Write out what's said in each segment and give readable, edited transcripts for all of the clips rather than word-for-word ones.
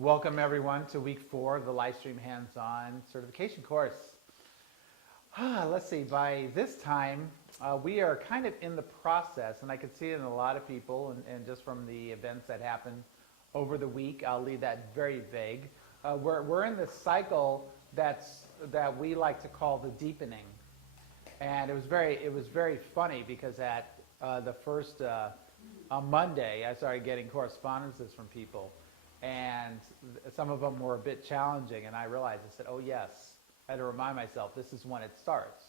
Welcome everyone to week 4 of the Lifestream hands-on certification course. Let's see, by this time we are kind of in the process, and I can see it in a lot of people, and just from the events that happen over the week, I'll leave that very vague. We're in this cycle that we like to call the deepening, and it was very funny because at the first on Monday I started getting correspondences from people. And some of them were a bit challenging, and I realized, I said, oh yes, I had to remind myself, this is when it starts.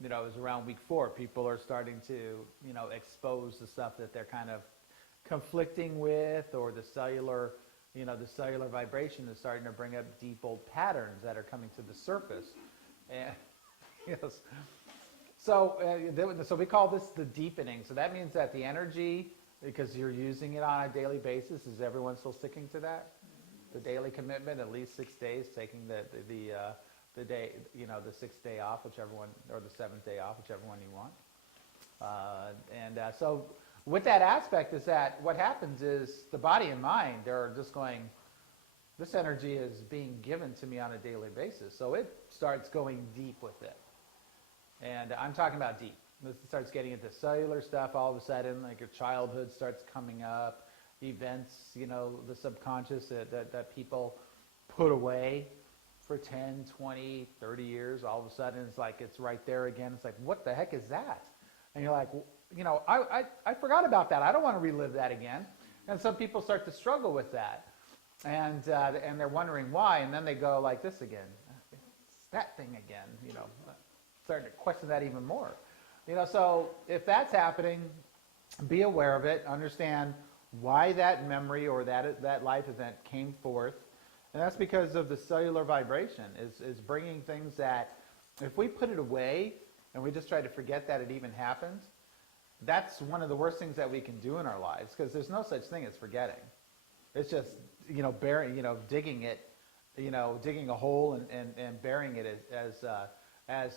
You know, it was around week 4, people are starting to, expose the stuff that they're kind of conflicting with, or the cellular vibration is starting to bring up deep old patterns that are coming to the surface. And, so we call this the deepening. So that means that the energy, because you're using it on a daily basis, is everyone still sticking to that? The daily commitment, at least 6 days, taking the day, the 6th day off, whichever one, or the 7th day off, whichever one you want. So with that aspect is that what happens is the body and mind, they're just going, this energy is being given to me on a daily basis. So it starts going deep with it. And I'm talking about deep. This starts getting into cellular stuff all of a sudden, like your childhood starts coming up, events, the subconscious that people put away for 10, 20, 30 years, all of a sudden it's like it's right there again. It's like, what the heck is that? And you're like, I forgot about that. I don't want to relive that again. And some people start to struggle with that. And they're wondering why, and then they go like this again. It's that thing again, starting to question that even more. So if that's happening, be aware of it, understand why that memory or that life event came forth. And that's because of the cellular vibration is bringing things that if we put it away and we just try to forget that it even happened, that's one of the worst things that we can do in our lives, because there's no such thing as forgetting. It's just, burying, digging it, digging a hole and burying it as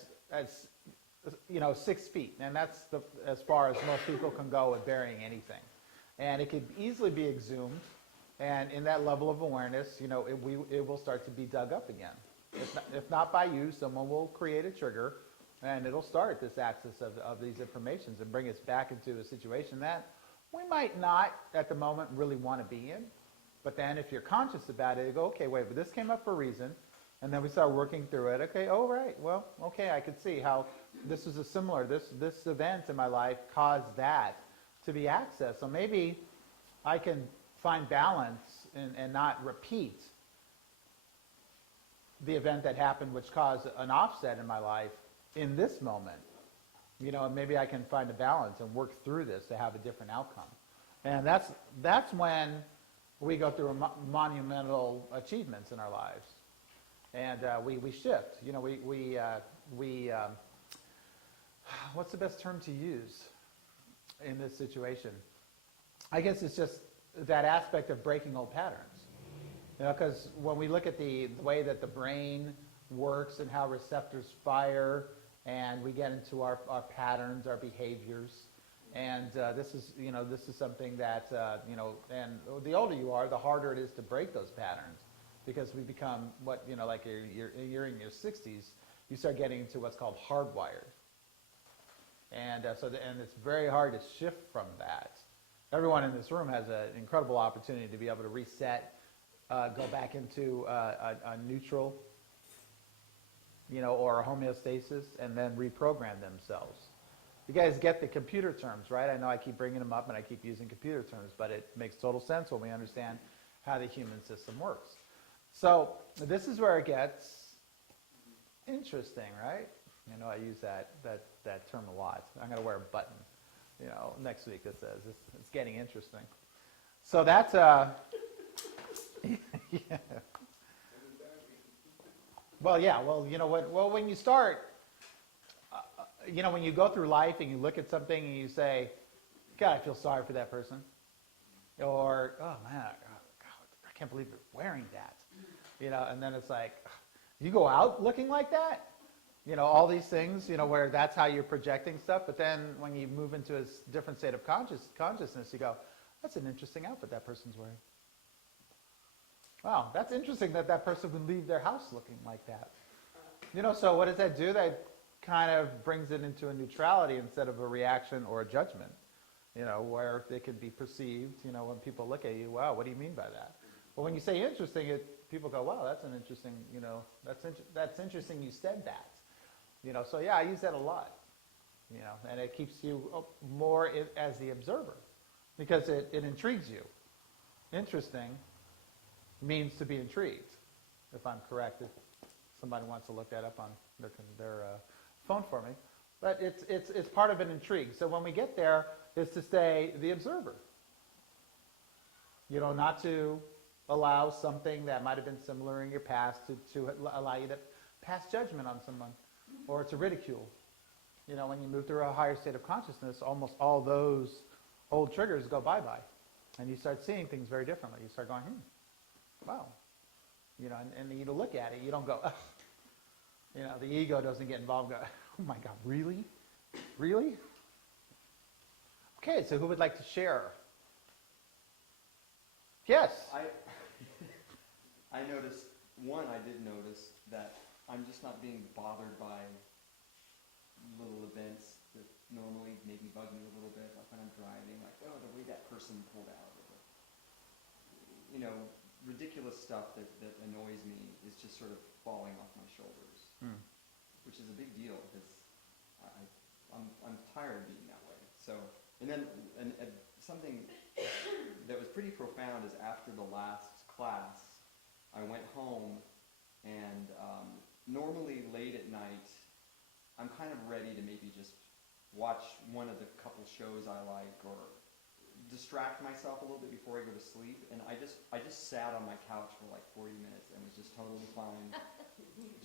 6 feet, and that's as far as most people can go with burying anything. And it could easily be exhumed, and in that level of awareness, it will start to be dug up again. If not by you, someone will create a trigger, and it'll start this access of these informations and bring us back into a situation that we might not at the moment really want to be in. But then if you're conscious about it, you go, okay, wait, but this came up for a reason. And then we start working through it. Okay, oh, right, well, okay, I could see how this is this event in my life caused that to be accessed. So maybe I can find balance and not repeat the event that happened which caused an offset in my life in this moment. And maybe I can find a balance and work through this to have a different outcome. And that's when we go through monumental achievements in our lives. And we shift. What's the best term to use in this situation? I guess it's just that aspect of breaking old patterns. Because when we look at the way that the brain works and how receptors fire, and we get into our patterns, our behaviors, and this is something that and the older you are, the harder it is to break those patterns. Because we become like you're in your 60s, you start getting into what's called hardwired, and and it's very hard to shift from that. Everyone in this room has an incredible opportunity to be able to reset, go back into a neutral, or a homeostasis, and then reprogram themselves. You guys get the computer terms, right? I know I keep bringing them up and I keep using computer terms, but it makes total sense when we understand how the human system works. So this is where it gets interesting, right? I use that term a lot. I'm going to wear a button, next week that says it's getting interesting. So that's yeah. Well, yeah. Well, Well, when you start, when you go through life and you look at something and you say, God, I feel sorry for that person, or oh man, I can't believe they're wearing that. And then it's like, you go out looking like that? All these things, where that's how you're projecting stuff. But then when you move into a different state of consciousness, you go, that's an interesting outfit that person's wearing. Wow, that's interesting that that person would leave their house looking like that. So what does that do? That kind of brings it into a neutrality instead of a reaction or a judgment, where it could be perceived, when people look at you, wow, what do you mean by that? Well, when you say interesting, people go, wow, that's an interesting, that's interesting you said that. So yeah, I use that a lot, and it keeps you more as the observer because it intrigues you. Interesting means to be intrigued, if I'm correct. If somebody wants to look that up on their phone for me. But it's part of an intrigue. So when we get there, is to stay the observer. Not to allow something that might have been similar in your past to allow you to pass judgment on someone or to ridicule. When you move through a higher state of consciousness, almost all those old triggers go bye-bye. And you start seeing things very differently. You start going, wow. And you look at it, you don't go, ugh. The ego doesn't get involved and go, oh my God, really? Really? Okay, so who would like to share? Yes? I noticed, I did notice that I'm just not being bothered by little events that normally maybe bug me a little bit, like when I'm driving, like, oh, the way that person pulled out, or ridiculous stuff that annoys me is just sort of falling off my shoulders, which is a big deal because I'm tired of being that way. So, and then something that was pretty profound is after the last class, I went home, and normally late at night, I'm kind of ready to maybe just watch one of the couple shows I like, or distract myself a little bit before I go to sleep. And I just sat on my couch for like 40 minutes and was just totally fine,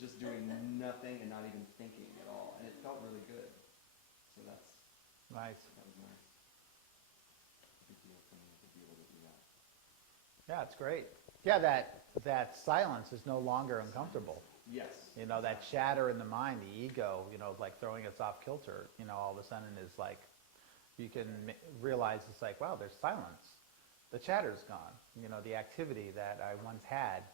just doing nothing and not even thinking at all, and it felt really good. So that's nice. That was nice. It's a big deal for me to be able to do that. Yeah, it's great. Yeah, that silence is no longer uncomfortable. Yes. That chatter in the mind, the ego, like throwing us off kilter, all of a sudden is like, you can realize it's like, wow, there's silence. The chatter's gone. The activity that I once had,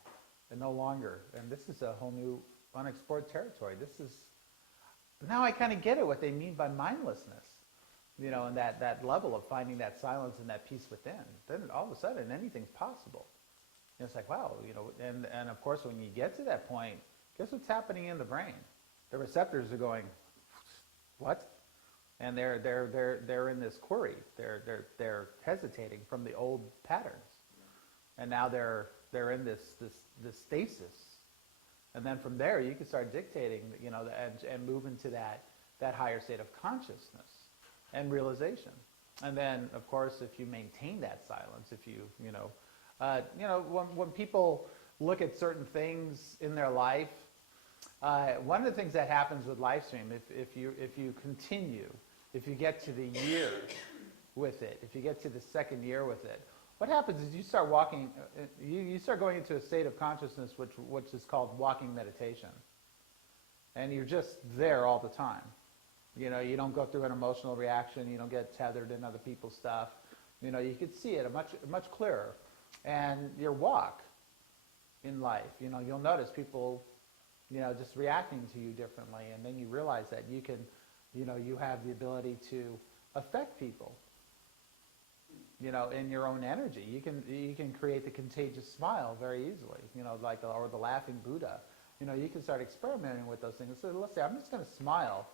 and no longer. And this is a whole new unexplored territory. But now I kind of get it, what they mean by mindlessness. And that level of finding that silence and that peace within. Then all of a sudden, anything's possible. And it's like, wow, and of course, when you get to that point, guess what's happening in the brain? The receptors are going, what? And they're in this query. They're hesitating from the old patterns, and now they're in this stasis. And then from there, you can start dictating, and move into that higher state of consciousness and realization. And then, of course, if you maintain that silence, if you when people look at certain things in their life, one of the things that happens with Lifestream, if you continue. If you get to the year with it, if you get to the second year with it, what happens is you start walking, you start going into a state of consciousness which is called walking meditation. And you're just there all the time. You don't go through an emotional reaction, you don't get tethered in other people's stuff. You can see it much clearer. And your walk in life, you'll notice people, just reacting to you differently, and then you realize that you can, you have the ability to affect people, in your own energy. You can create the contagious smile very easily, or the laughing Buddha. You can start experimenting with those things. So let's say I'm just going to smile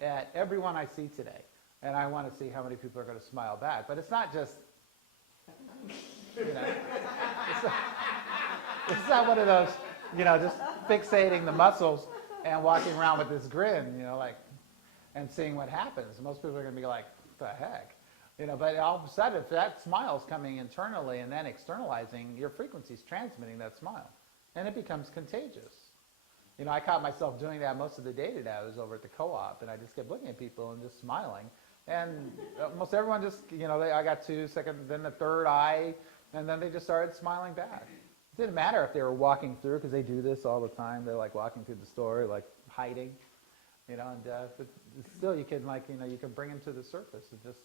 at everyone I see today, and I want to see how many people are going to smile back. But it's not just, it's not one of those, just fixating the muscles and walking around with this grin, and seeing what happens. Most people are going to be like, what the heck? But all of a sudden, if that smile's coming internally and then externalizing, your frequency's transmitting that smile. And it becomes contagious. I caught myself doing that most of the day today. I was over at the co-op, and I just kept looking at people and just smiling. And almost everyone just, I got then the third eye, and then they just started smiling back. It didn't matter if they were walking through, because they do this all the time. They're like walking through the store, like hiding, but still you can you can bring them to the surface and just,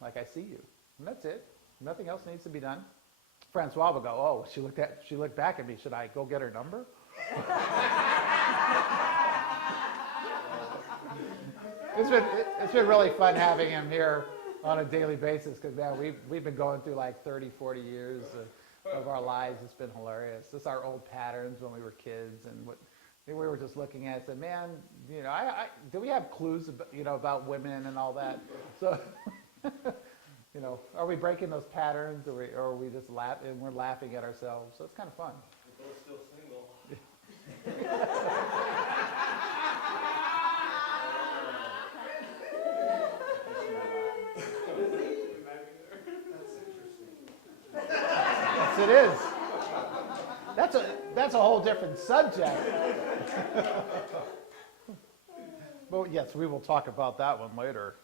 like I see you. And that's it. Nothing else needs to be done. Francois would go, oh, she looked back at me. Should I go get her number? It's been really fun having him here on a daily basis because, man, we've been going through like 30, 40 years of our lives. It's been hilarious. It's our old patterns when we were kids and what we were just looking at. Said, man, you know, do we have clues about, you know, about women and all that? So, you know, are we breaking those patterns, or are we just laughing? And we're laughing at ourselves. So it's kind of fun. We're both still single. Yes, it is. That's a whole different subject. But yes, we will talk about that one later.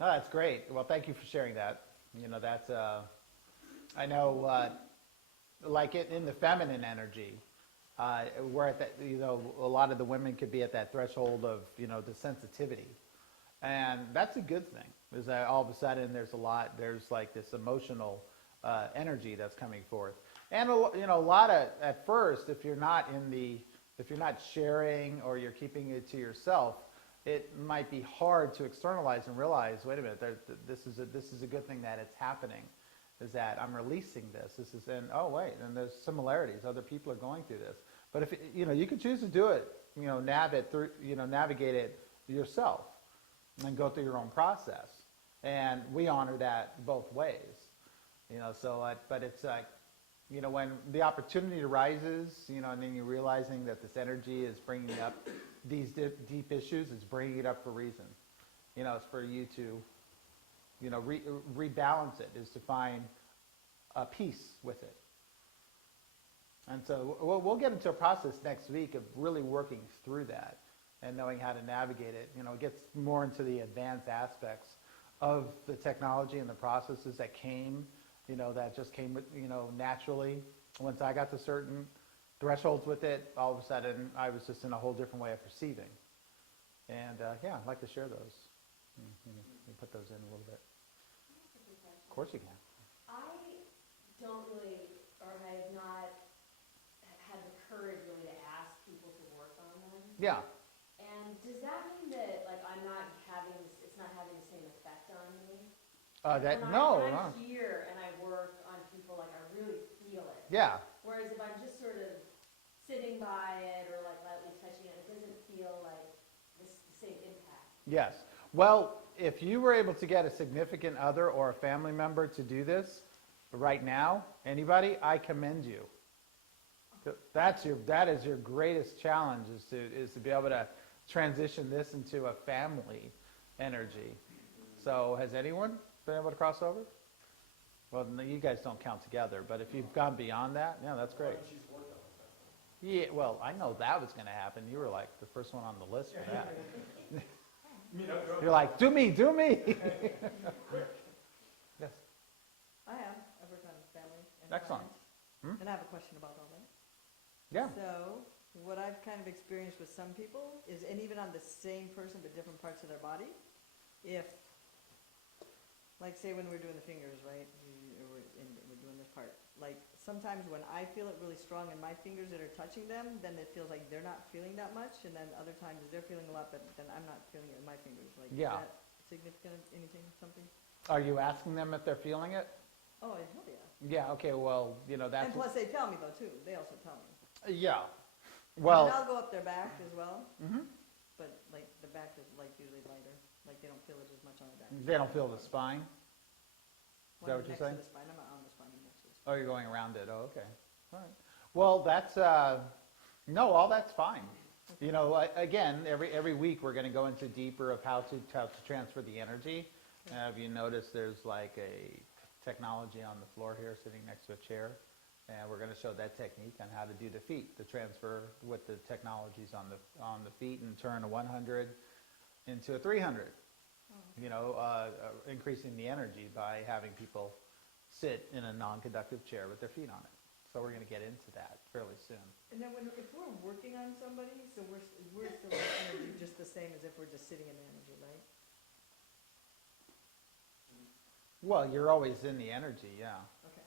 No, that's great. Well, thank you for sharing that. You know, that's I know, like in the feminine energy, we're at that. You know, a lot of the women could be at that threshold of, you know, the sensitivity, and that's a good thing. Is that all of a sudden there's like this emotional energy that's coming forth, and you know, a lot of at first, if you're not sharing or you're keeping it to yourself, it might be hard to externalize and realize, wait a minute, this is a good thing that it's happening. Is that I'm releasing this. And oh wait, and there's similarities. Other people are going through this. But if you know, you can choose to do it, you know, navigate it yourself, and go through your own process. And we honor that both ways, you know. So, but it's like, you know, when the opportunity arises, you know, and then you're realizing that this energy is bringing up these deep issues, it's bringing it up for a reason. You know, it's for you to, you know, rebalance it, is to find a peace with it. And so we'll get into a process next week of really working through that and knowing how to navigate it. You know, it gets more into the advanced aspects of the technology and the processes that came, you know, that just came, you know, naturally. Once I got to certain thresholds with it, all of a sudden I was just in a whole different way of perceiving. And yeah, I'd like to share those. You put those in a little bit. Of course you can. I don't really, or have not had the courage really to ask people to work on them. Yeah. And does that mean that, like, it's not having the same effect on me? When I'm here and I work on people, like, I really feel it. Yeah. Whereas if I'm just sort of sitting by it or like lightly touching it, it doesn't feel like the same impact. Yes. Well, if you were able to get a significant other or a family member to do this right now, anybody, I commend you. That is your greatest challenge, is to be able to transition this into a family energy. So has anyone been able to cross over? Well, no, you guys don't count together, but if you've gone beyond that, yeah, that's great. Yeah, well, I know that was going to happen. You were like the first one on the list for that. You're like, do me. Yes. I have. I've worked on family and Excellent. clients. And I have a question about all that. Yeah. So, what I've kind of experienced with some people is, and even on the same person but different parts of their body, if, like say when we're doing the fingers, right, we're doing this part, like sometimes when I feel it really strong in my fingers that are touching them, then it feels like they're not feeling that much, and then other times they're feeling a lot, but then I'm not feeling it in my fingers. Like, Yeah. Is that significant, anything, something? Are you asking them if they're feeling it? Oh, hell yeah. Yeah, okay, well, you know, that's... And plus they tell me though too, they also tell me. Yeah. And Well... I'll go up their back as well, Mhm. but like the back is like usually lighter, like they don't feel it as much on the back. They don't feel the spine? Is that what you're saying? Next to the spine, I'm not on the spine, I'm next to the spine. Oh, you're going around it. Oh, okay. All right. Well, that's no, all that's fine. You know, again, every week we're going to go into deeper of how to transfer the energy. Have you noticed there's like a technology on the floor here, sitting next to a chair, and we're going to show that technique on how to do the feet, the transfer with the technologies on the feet, and turn a 100 into a 300. You know, increasing the energy by having people sit in a non-conductive chair with their feet on it. So we're going to get into that fairly soon. And then if we're working on somebody, so we're still in energy just the same as if we're just sitting in the energy, right? Well, you're always in the energy, yeah. Okay.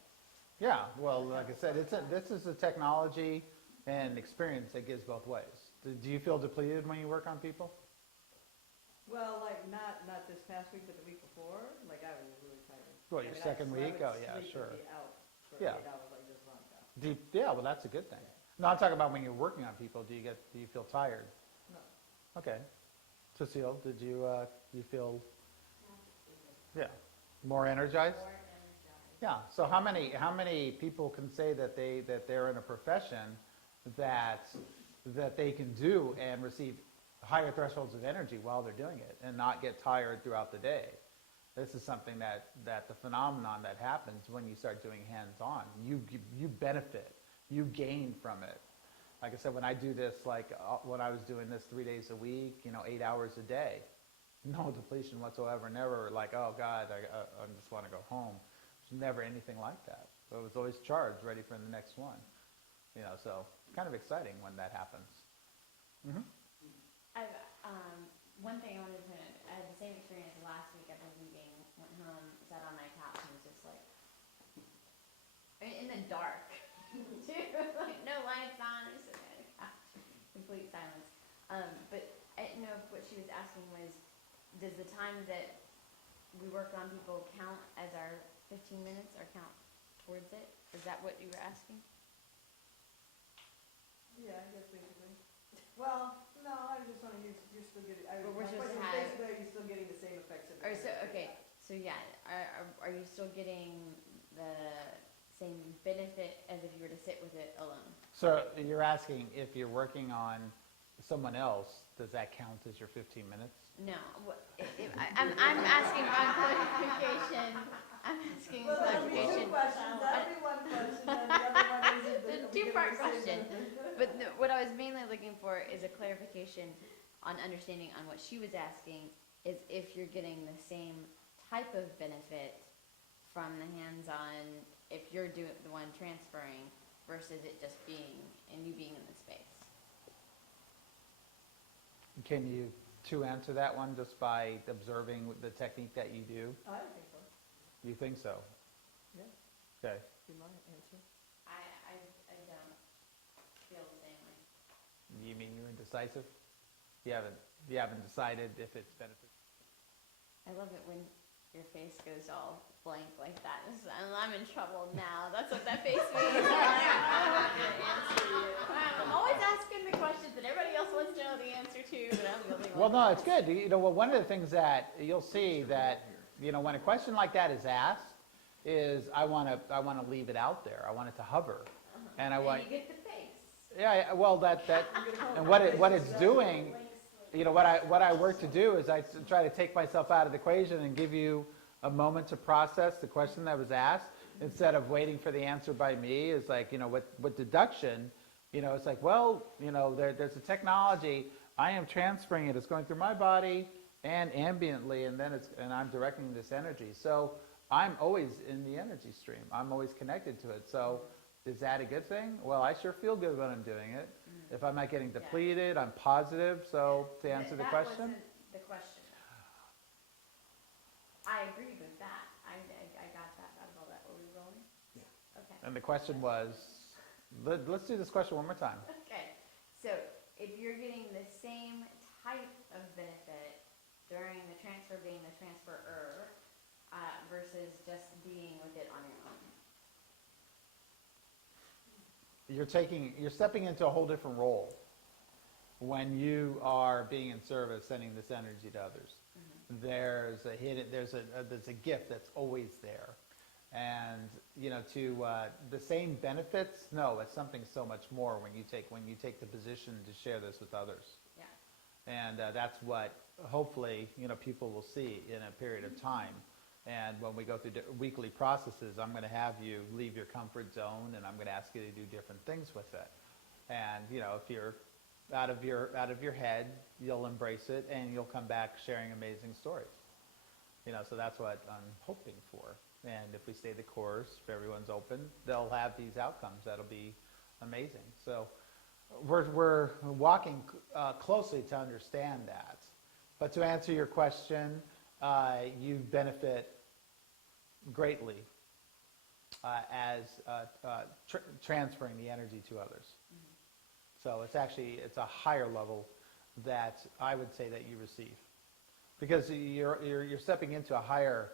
Yeah, well, like I said, this is a technology and experience that gives both ways. Do you feel depleted when you work on people? Well, like, not this past week, but the week before, like, I was really tired. Well, your second week? Oh, yeah, sure. Be out for Yeah. 8 hours, like, just zonked out. Yeah, well, that's a good thing. No, I'm talking about when you're working on people, do you feel tired? No. Okay. Cecile, did you feel, yeah, more energized? More energized. Yeah, so how many people can say that they're in a profession that they can do and receive higher thresholds of energy while they're doing it and not get tired throughout the day? This is something that the phenomenon that happens when you start doing hands-on. You benefit, you gain from it. Like I said, when I do this, like when I was doing this 3 days a week, 8 hours a day, no depletion whatsoever. Never like, oh God, I just want to go home. There's never anything like that. So it was always charged, ready for the next one. So kind of exciting when that happens. Mm-hmm. I've, one thing I wanted to, I had the same experience last week. I was leaving, went home, sat on my couch, and was just like, in the dark, too, like no lights on, just sitting on the couch, complete silence. But I didn't know if what she was asking was, does the time that we work on people count as our 15 minutes or count towards it? Is that what you were asking? Yeah, I guess basically. Well, no, I was just wondering, you're still getting, But we're my supposed to question was have- basically, are you still getting the same effects of Or so, it? okay, so yeah, are you still getting the same benefit as if you were to sit with it alone? So you're asking if you're working on someone else, does that count as your 15 minutes? No, I'm asking one clarification. I'm asking Well, that'll be two clarification. questions, that'll be one question, and the other one is if The are we getting two-part the same question. benefit? But what I was mainly looking for is a clarification on understanding on what she was asking is if you're getting the same type of benefit from the hands-on if you're doing the one transferring versus it just being and you being in the space. Can you answer that one just by observing the technique that you do? I don't think so. You think so? Yeah, Okay. be my answer. I don't feel the same way. You mean you're indecisive? You haven't decided if it's beneficial? I love it when your face goes all blank like that. I'm in trouble now. That's what that face means. I'm always asking the questions that everybody else wants to know the answer to, but I'm the only one. Well, no, it's good. Well, one of the things that you'll see that, when a question like that is asked, is I want to leave it out there. I want it to hover, and I want. And you get the face. Yeah, well, and what it's doing, what I work to do is I try to take myself out of the equation and give you a moment to process the question that was asked instead of waiting for the answer by me. It's like, with deduction, it's like, well, there's a technology. I am transferring it. It's going through my body and ambiently, and I'm directing this energy. So I'm always in the energy stream. I'm always connected to it. So is that a good thing? Well, I sure feel good when I'm doing it. If I'm not getting depleted, I'm positive. So to answer the question. That wasn't the question. I agreed with that. I got that out of all that. Were we rolling? Yeah. Okay. And the question was, let's do this question one more time. Okay. So if you're getting the same type of benefit during the transfer being the transferer versus just being with it on your own. You're stepping into a whole different role when you are being in service, sending this energy to others. There's a gift that's always there, and the same benefits. No, it's something so much more when you take the position to share this with others. Yeah. And that's what hopefully people will see in a period of time. And when we go through weekly processes, I'm going to have you leave your comfort zone, and I'm going to ask you to do different things with it. And if you're out of your head, you'll embrace it, and you'll come back sharing amazing stories. So that's what I'm hoping for. And if we stay the course, if everyone's open, they'll have these outcomes that'll be amazing. So we're walking closely to understand that. But to answer your question, you benefit greatly as transferring the energy to others. So it's a higher level that I would say that you receive, because you're stepping into a higher,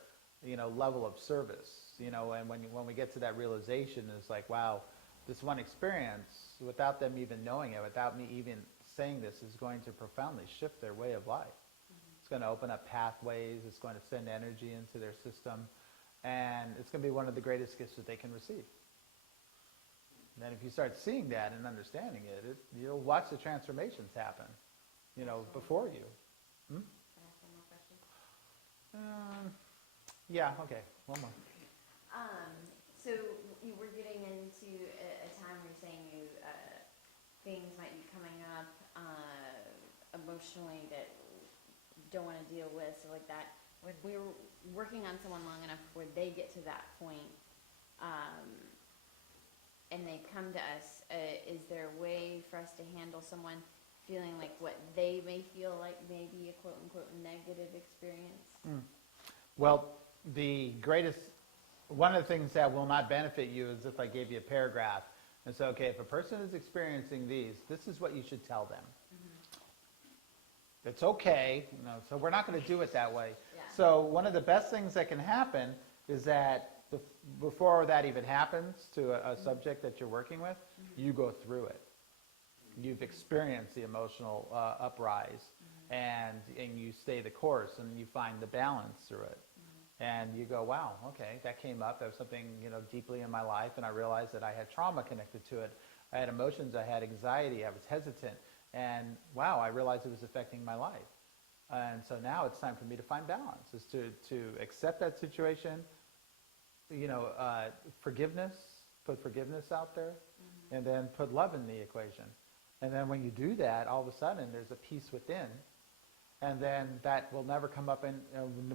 level of service, and when we get to that realization, it's like, wow, this one experience, without them even knowing it, without me even saying this, is going to profoundly shift their way of life. It's going to open up pathways, it's going to send energy into their system, and it's going to be one of the greatest gifts that they can receive. And then if you start seeing that and understanding it, you'll watch the transformations happen, before you. Can I ask one more question? Yeah, okay, one more. So we're getting into a time where you're saying things might be coming up emotionally that you don't want to deal with, so like that. When we're working on someone long enough where they get to that point, and they come to us, is there a way for us to handle someone feeling like what they may feel like maybe a quote-unquote negative experience? Well, one of the things that will not benefit you is if I gave you a paragraph and say, okay, if a person is experiencing these, this is what you should tell them. It's okay, so we're not going to do it that way. Yeah. So one of the best things that can happen is that before that even happens to a subject that you're working with, you go through it. You've experienced the emotional uprise, and you stay the course, and you find the balance through it. And you go, wow, okay, that came up. That was something, deeply in my life, and I realized that I had trauma connected to it. I had emotions, I had anxiety, I was hesitant, and wow, I realized it was affecting my life. And so now it's time for me to find balance, is to accept that situation, forgiveness, put forgiveness out there, and then put love in the equation. And then when you do that, all of a sudden there's a peace within, and then that will never come up. And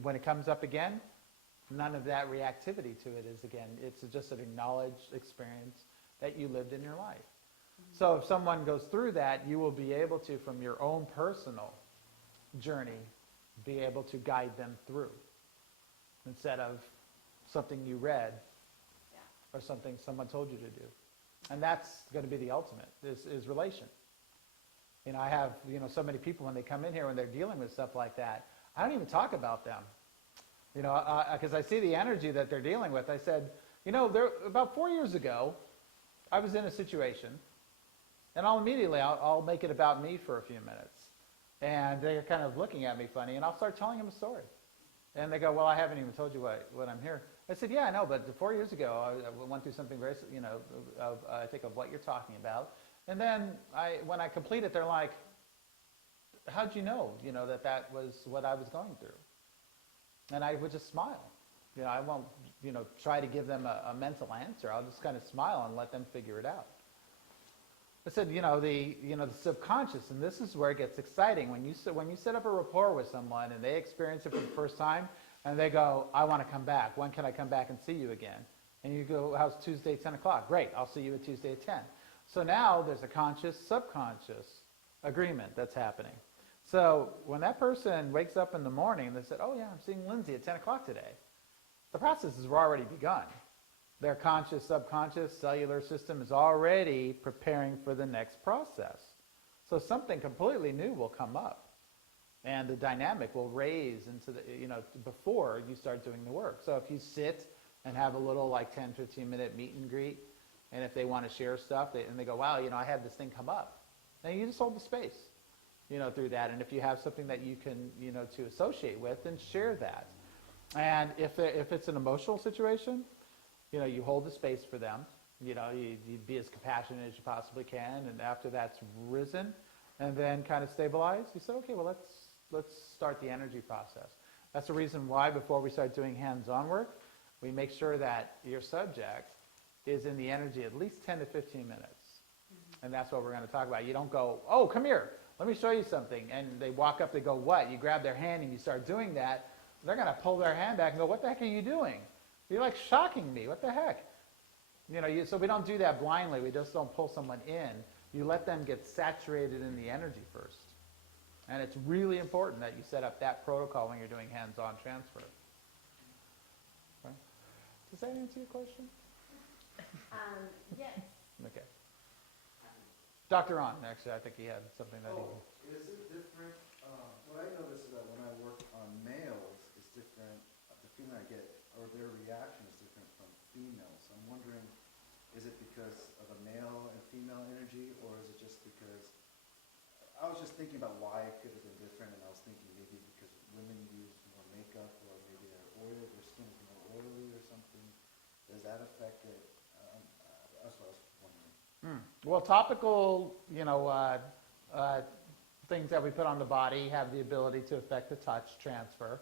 when it comes up again, none of that reactivity to it is again. It's just an acknowledged experience that you lived in your life. So if someone goes through that, you will be able to, from your own personal journey, be able to guide them through, instead of something you read or something someone told you to do. And that's going to be the ultimate, is relation. I have, so many people when they come in here, when they're dealing with stuff like that, I don't even talk about them. Because I see the energy that they're dealing with. I said, about 4 years ago, I was in a situation, and I'll make it about me for a few minutes. And they're kind of looking at me funny, and I'll start telling them a story. And they go, well, I haven't even told you what I'm here. I said, yeah, I know, but 4 years ago, I went through something very, I think of what you're talking about. And then when I complete it, they're like, how'd you know, that was what I was going through? And I would just smile. I won't, try to give them a mental answer. I'll just kind of smile and let them figure it out. I said, the subconscious, and this is where it gets exciting. When you set up a rapport with someone and they experience it for the first time, and they go, I want to come back. When can I come back and see you again? And you go, how's Tuesday, 10 o'clock? Great, I'll see you at Tuesday at 10. So now there's a conscious, subconscious agreement that's happening. So when that person wakes up in the morning and they said, oh yeah, I'm seeing Lindsay at 10 o'clock today, the processes were already begun. Their conscious, subconscious, cellular system is already preparing for the next process. So something completely new will come up. And the dynamic will raise into the, before you start doing the work. So if you sit and have a little 10, 15-minute meet and greet, and if they want to share stuff, and they go, wow, I had this thing come up. And you just hold the space, through that. And if you have something that you can, to associate with, then share that. And if it's an emotional situation, you hold the space for them. You be as compassionate as you possibly can. And after that's risen and then kind of stabilized, you say, okay, well, let's start the energy process. That's the reason why before we start doing hands-on work, we make sure that your subject is in the energy at least 10 to 15 minutes. And that's what we're going to talk about. You don't go, oh, come here, let me show you something. And they walk up, they go, what? You grab their hand and you start doing that. They're going to pull their hand back and go, what the heck are you doing? You're shocking me. What the heck? So we don't do that blindly. We just don't pull someone in. You let them get saturated in the energy first. And it's really important that you set up that protocol when you're doing hands-on transfer. Right? Does that answer your question? Yes. Okay. Dr. On, actually, I think he had something that Oh, is it different? What I notice is that when I work on males, it's different. The feeling I get, or their reaction is different from females. I'm wondering, is it because of a male and female energy, or is it just because, I was just thinking about why it could have been different, and I was thinking maybe because women use more makeup, or maybe their skin is more oily or something. Does that affect it? That's what I was wondering. Well, topical, things that we put on the body have the ability to affect the touch transfer.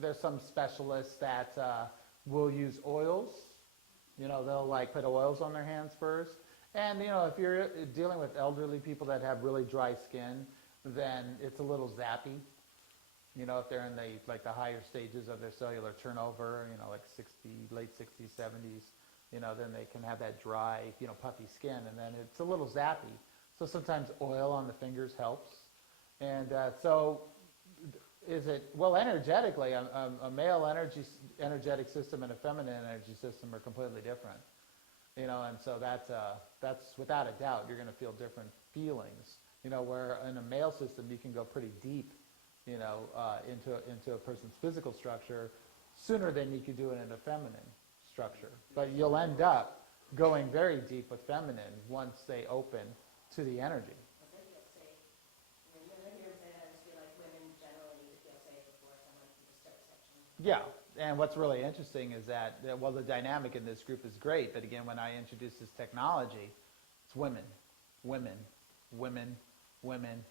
There's some specialists that will use oils. They'll like put oils on their hands first. And, if you're dealing with elderly people that have really dry skin, then it's a little zappy. If they're in the higher stages of their cellular turnover, like late 60s, 70s, then they can have that dry, puffy skin, and then it's a little zappy. So sometimes oil on the fingers helps. And energetically, a male energetic system and a feminine energy system are completely different. And so that's without a doubt, you're going to feel different feelings. Where in a male system, you can go pretty deep, into a person's physical structure sooner than you could do it in a feminine structure. But you'll end up going very deep with feminine once they open to the energy. I think you'll say, when I hear him say that, I just feel like women generally feel safe before someone can just start section. Yeah, and what's really interesting is that, the dynamic in this group is great, but again, when I introduce this technology, it's women, women, women, women,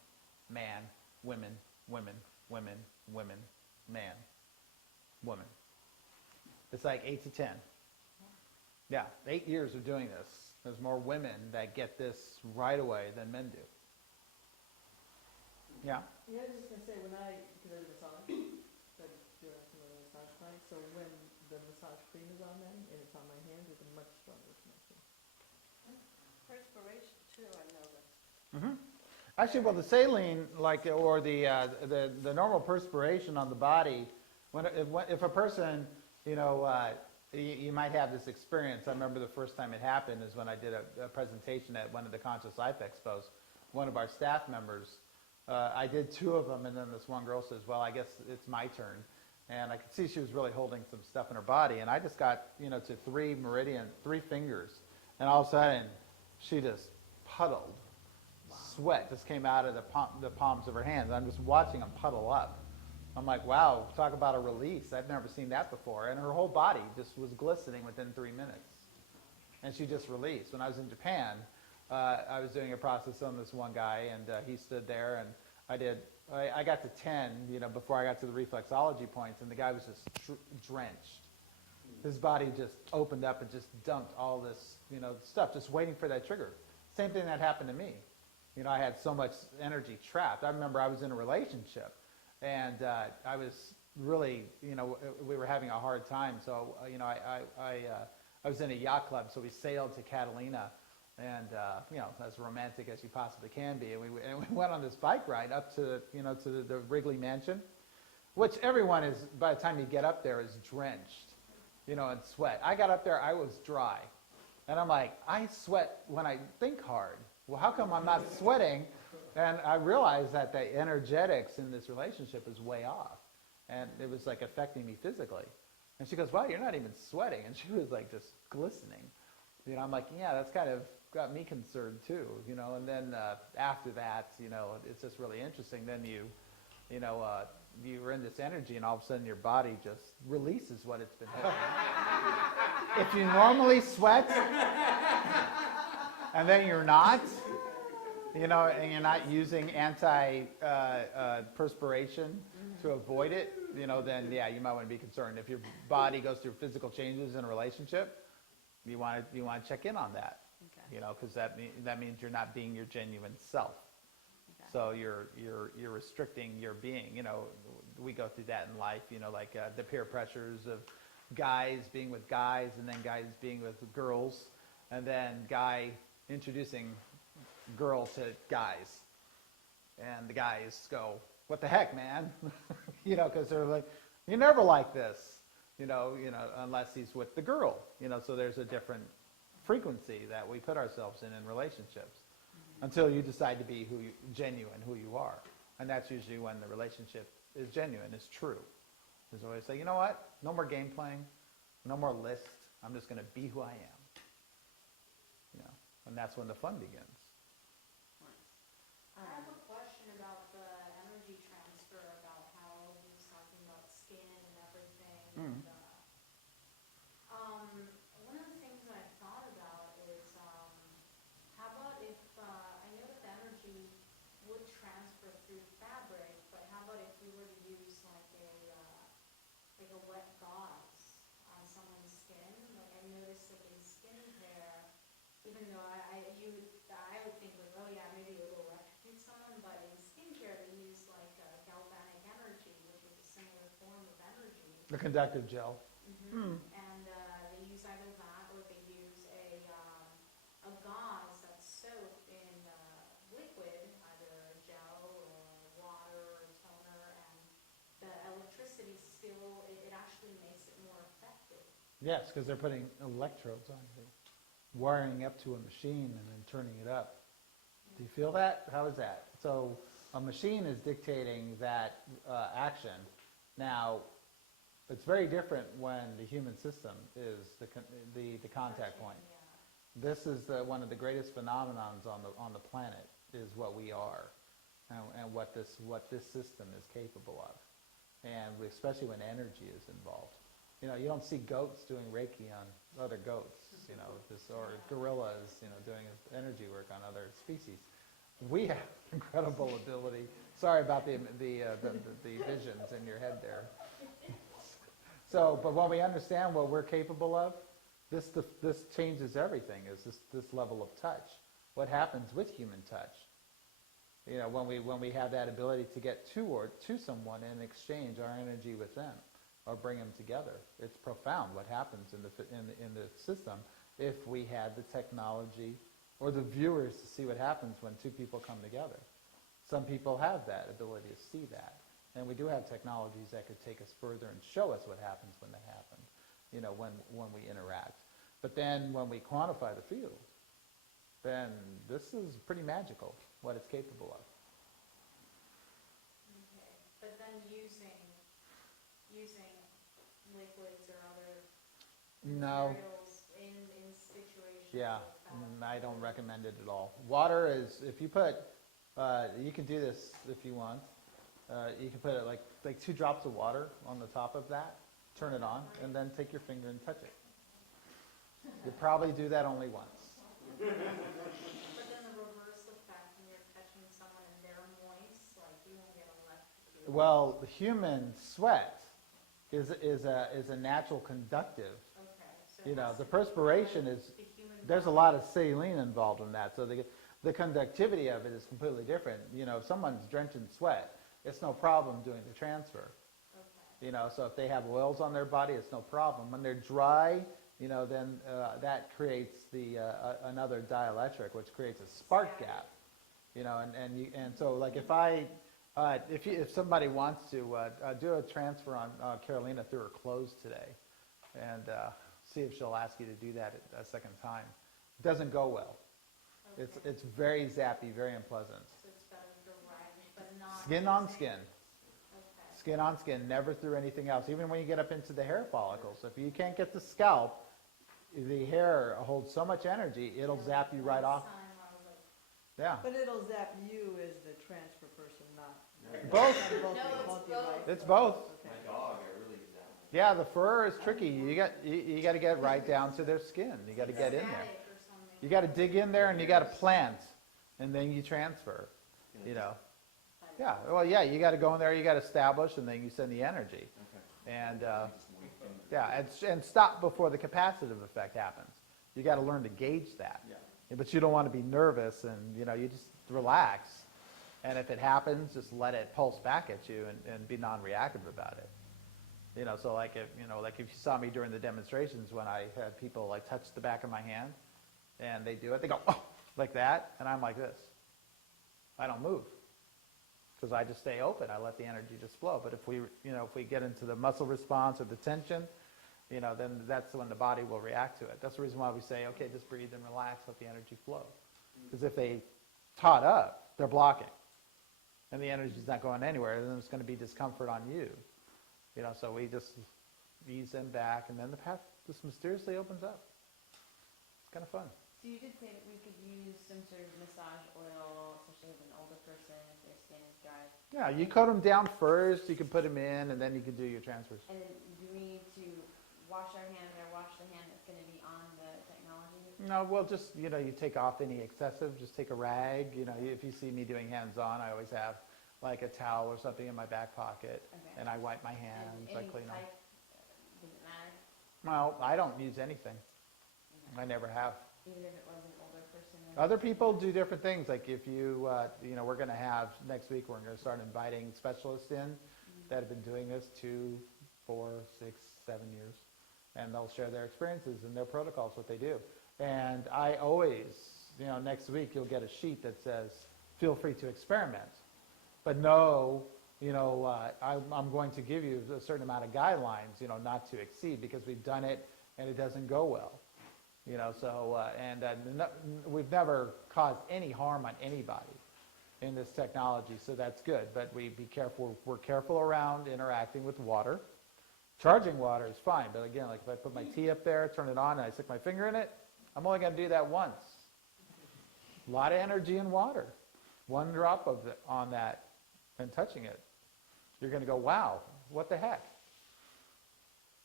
man, women, women, women, women, man, woman. It's like 8 to 10. Yeah, 8 years of doing this. There's more women that get this right away than men do. Yeah. Yeah, I was just gonna say, because I do massage, so I do it on some of the massage clients, so when the massage cream is on them and it's on my hands, it's a much stronger connection. Perspiration too, I noticed. Mm-hmm. Actually, well, the saline, or the normal perspiration on the body, if a person, you might have this experience. I remember the first time it happened is when I did a presentation at one of the Conscious Life Expos. One of our staff members, I did 2 of them, and then this one girl says, well, I guess it's my turn. And I could see she was really holding some stuff in her body. And I just got, to 3 fingers. And all of a sudden, she just puddled. Wow. Sweat just came out of the palms of her hands. I'm just watching them puddle up. I'm like, wow, talk about a release. I've never seen that before. And her whole body just was glistening within 3 minutes. And she just released. When I was in Japan, I was doing a process on this one guy, and he stood there, and I got to 10, before I got to the reflexology points, and the guy was just drenched. His body just opened up and just dumped all this, stuff, just waiting for that trigger. Same thing that happened to me. I had so much energy trapped. I remember I was in a relationship. And I was really, we were having a hard time. So, I was in a yacht club, so we sailed to Catalina, and as romantic as you possibly can be. And we went on this bike ride up to, to the Wrigley Mansion, which everyone is, by the time you get up there, is drenched, in sweat. I got up there, I was dry, and I'm like, I sweat when I think hard. Well, how come I'm not sweating? And I realized that the energetics in this relationship is way off. And it was like affecting me physically. And she goes, wow, you're not even sweating. And she was like just glistening. I'm like, yeah, that's kind of got me concerned too. And then after that, it's just really interesting. Then you're in this energy, and all of a sudden your body just releases what it's been holding. If you normally sweat, and then you're not, and you're not using anti-perspiration to avoid it, then yeah, you might want to be concerned. If your body goes through physical changes in a relationship, you want to check in on that, Okay. because that means you're not being your genuine self. Okay. So you're restricting your being. We go through that in life. The peer pressures of guys being with guys, and then guys being with girls, and then guy introducing girl to guys, and the guys go, what the heck, man? Because they're like, you're never like this. unless he's with the girl, so there's a different frequency that we put ourselves in relationships until you decide to be genuine who you are. And that's usually when the relationship is genuine, is true. Is always say, you know what? No more game playing, no more list. I'm just going to be who I am. And that's when the fun begins. I have a question about the energy transfer, about how he was talking about skin and everything. Mm. One of the things I thought about is, how about if, I know that the energy would transfer through fabric, but how about if we were to use like a wet gauze on someone's skin? Like I noticed that in skincare, even though I would think like, oh yeah, maybe it will electrocute someone, but in skincare they use like galvanic energy, which is a similar form of energy. The conductive gel. And they use either that or they use a gauze that's soaked in liquid, either gel or water or toner, and the electricity still, it actually makes it more effective. Yes, because they're putting electrodes on you, wiring up to a machine and then turning it up. Do you feel that? How is that? So a machine is dictating that action. Now, it's very different when the human system is the contact point. Yeah. This is one of the greatest phenomenons on the planet, is what we are, and what this system is capable of, and especially when energy is involved. You don't see goats doing Reiki on other goats, or gorillas, doing energy work on other species. We have incredible ability. Sorry about the visions in your head there. So, but when we understand what we're capable of, this changes everything. Is this level of touch? What happens with human touch? When we have that ability to get to someone and exchange our energy with them, or bring them together. It's profound what happens in the system if we had the technology or the viewers to see what happens when two people come together. Some people have that ability to see that. And we do have technologies that could take us further and show us what happens when that happens, when we interact. But then when we quantify the field, then this is pretty magical, what it's capable of. Okay, but then using liquids or other No. materials in situations Yeah, like that. I don't recommend it at all. Water is, if you put, you can do this if you want. You can put it like 2 drops of water on the top of that, turn it on, and then take your finger and touch it. You probably do that only once. But then the reverse effect when you're touching someone and they're moist, like you won't get electrocuted. Well, the human sweat is a natural conductive. Okay, so The perspiration is, the human there's a body- lot of saline involved in that, so the conductivity of it is completely different. If someone's drenched in sweat, it's no problem doing the transfer. Okay. So if they have oils on their body, it's no problem. When they're dry, then that creates another dielectric, which creates a spark gap. And so like if somebody wants to do a transfer on Carolina through her clothes today, and see if she'll ask you to do that a second time. It doesn't go well. Okay. It's very zappy, very unpleasant. So it's better direct, but not Skin on using- skin. Okay. Skin on skin, never through anything else. Even when you get up into the hair follicles, if you can't get the scalp, the hair holds so much energy, it'll zap you right off. Last time I was like, Yeah, But it'll zap you as the transfer person, not. both. Both No, it's both you, both. right? It's both. Okay. My dog, I really examine. Yeah, the fur is tricky. You got to get right down to their skin. You got to get in there. static or something. You got to dig in there and you got to plant, and then you transfer. Yeah. Well, yeah. You got to go in there. You got to establish, and then you send the energy. Okay. And Just wait. yeah, and stop before the capacitive effect happens. You got to learn to gauge that. Yeah. But you don't want to be nervous, and you just relax. And if it happens, just let it pulse back at you and be non-reactive about it. So like if you saw me during the demonstrations when I had people like touch the back of my hand, and they do it, they go, oh, like that, and I'm like this. I don't move. because I just stay open. I let the energy just flow. But if we, if we get into the muscle response or the tension, then that's when the body will react to it. That's the reason why we say, okay, just breathe and relax, let the energy flow. Because if they taut up, they're blocking. And the energy's not going anywhere, then there's going to be discomfort on you. So we just ease them back, and then the path just mysteriously opens up. It's kind of fun. So you did say that we could use some sort of massage oil, especially with an older person if their skin is dry. Yeah, you coat them down first, you can put them in, and then you can do your transfers. And then do we need to wash our hand or wash the hand that's going to be on the technology? No, well, just, you take off any excessive, just take a rag. If you see me doing hands-on, I always have like a towel or something in my back pocket, Okay. and I wipe my And hands, any I clean them. type, does it matter? Well, I don't use anything. I never have. Even if it was an older person? Other people do different things. Like if you, we're going to have, next week, we're going to start inviting specialists in that have been doing this 2, 4, 6, 7 years. And they'll share their experiences and their protocols, what they do. And I always, next week you'll get a sheet that says, feel free to experiment. But no, I'm going to give you a certain amount of guidelines, not to exceed, because we've done it and it doesn't go well. We've never caused any harm on anybody in this technology, so that's good. But we be careful. We're careful around interacting with water. Charging water is fine, but again, like if I put my tea up there, turn it on, and I stick my finger in it, I'm only going to do that once. A lot of energy in water. One drop of it on that and touching it, you're going to go, wow, what the heck?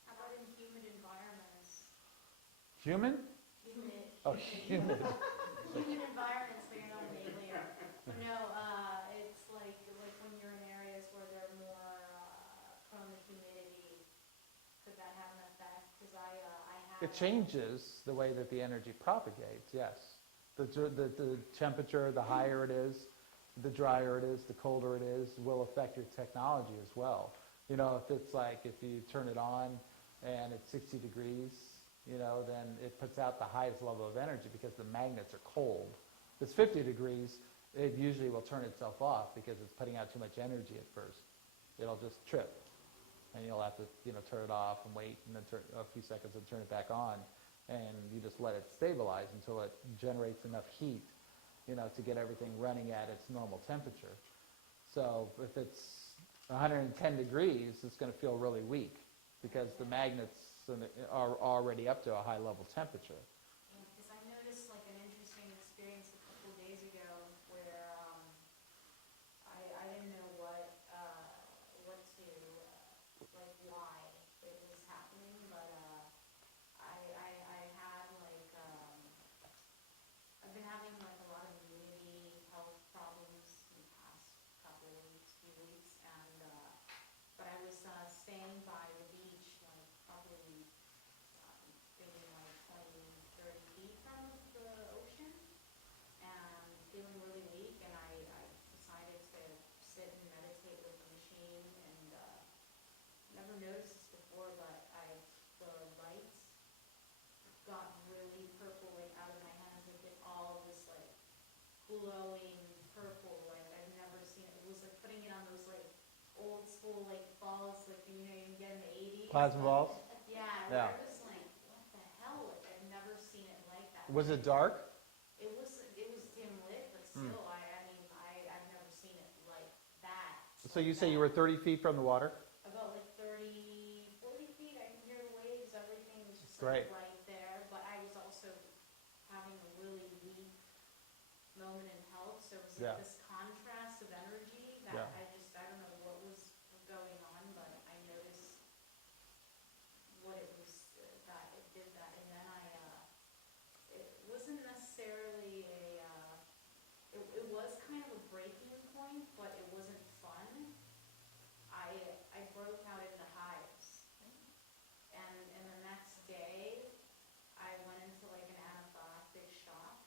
How about in humid environments? Human? Humid. Oh, humid. Humid environments, but you're not an alien. No, it's like when you're in areas where they're more prone to humidity. Could that have an effect? Because I have. It changes the way that the energy propagates, yes. The temperature, the higher it is, the drier it is, the colder it is, will affect your technology as well. If it's like, if you turn it on and it's 60 degrees, then it puts out the highest level of energy because the magnets are cold. If it's 50 degrees, it usually will turn itself off because it's putting out too much energy at first. It'll just trip. And you'll have to, turn it off and wait and then turn a few seconds and turn it back on. And you just let it stabilize until it generates enough heat, to get everything running at its normal temperature. So if it's 110 degrees, it's going to feel really weak because the magnets are already up to a high level temperature. Because I noticed like an interesting experience a couple days ago where I didn't know what to like why it was happening, but I had like I've been having like a lot of immunity health problems in the past couple weeks, few weeks, and but I was staying by the beach like probably maybe like 20, 30 feet from the ocean, and feeling really weak, and I decided to sit and meditate with the machine, and never noticed this before, but the lights got really purple, like out of my hands, like it all was like glowing purple, like I've never seen it. It was like putting it on those like old school like balls, like you get in the 80s. Plasma balls? Yeah, Yeah. I was like, what the hell? Like I've never seen it like that. Was it dark? It was dim lit, but still, I've never seen it like that. So you say you were 30 feet from the water? About like 30, 40 feet. I can hear the waves. Everything was just Great. like right there. But I was also having a really weak moment in health. So it was like Yeah. this contrast of energy that Yeah. I don't know what was going on, but I noticed what it was that it did that. And then it wasn't necessarily it was kind of a breaking point, but it wasn't fun. I broke out into hives, and the next day I went into like an anaphylactic shock,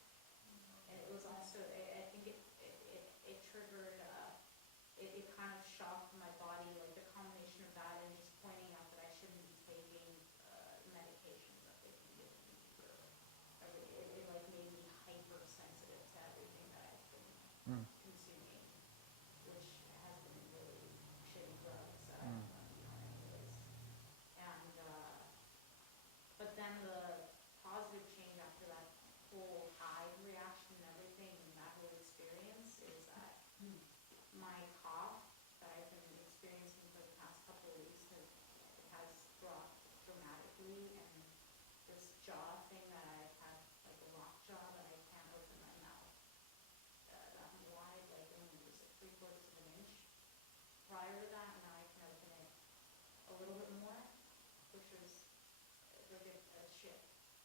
and it was also I think it triggered it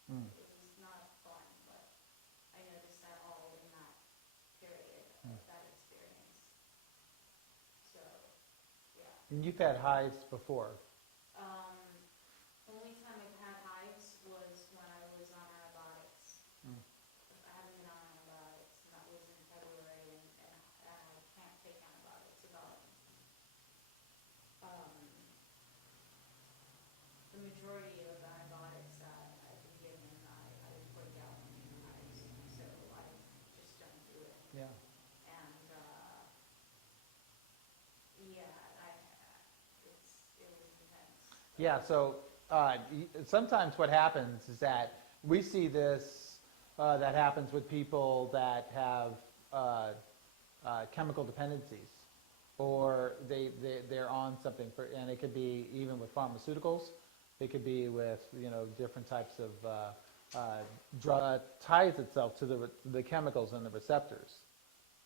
Mm. It was not fun, but I noticed that all in that period of that experience. So, yeah. And you've had hives before. Only time I've had hives was when I was on antibiotics. Mm. I haven't been on antibiotics, and that was in February, and I can't take antibiotics about, um, the majority of antibiotics that I've been given, I break out in hives, so I just don't do it. Yeah. And, yeah, it was intense. Yeah, so sometimes what happens is that we see this, that happens with people that have chemical dependencies, or they're on something, and it could be even with pharmaceuticals, it could be with, different types of drug ties itself to the chemicals and the receptors.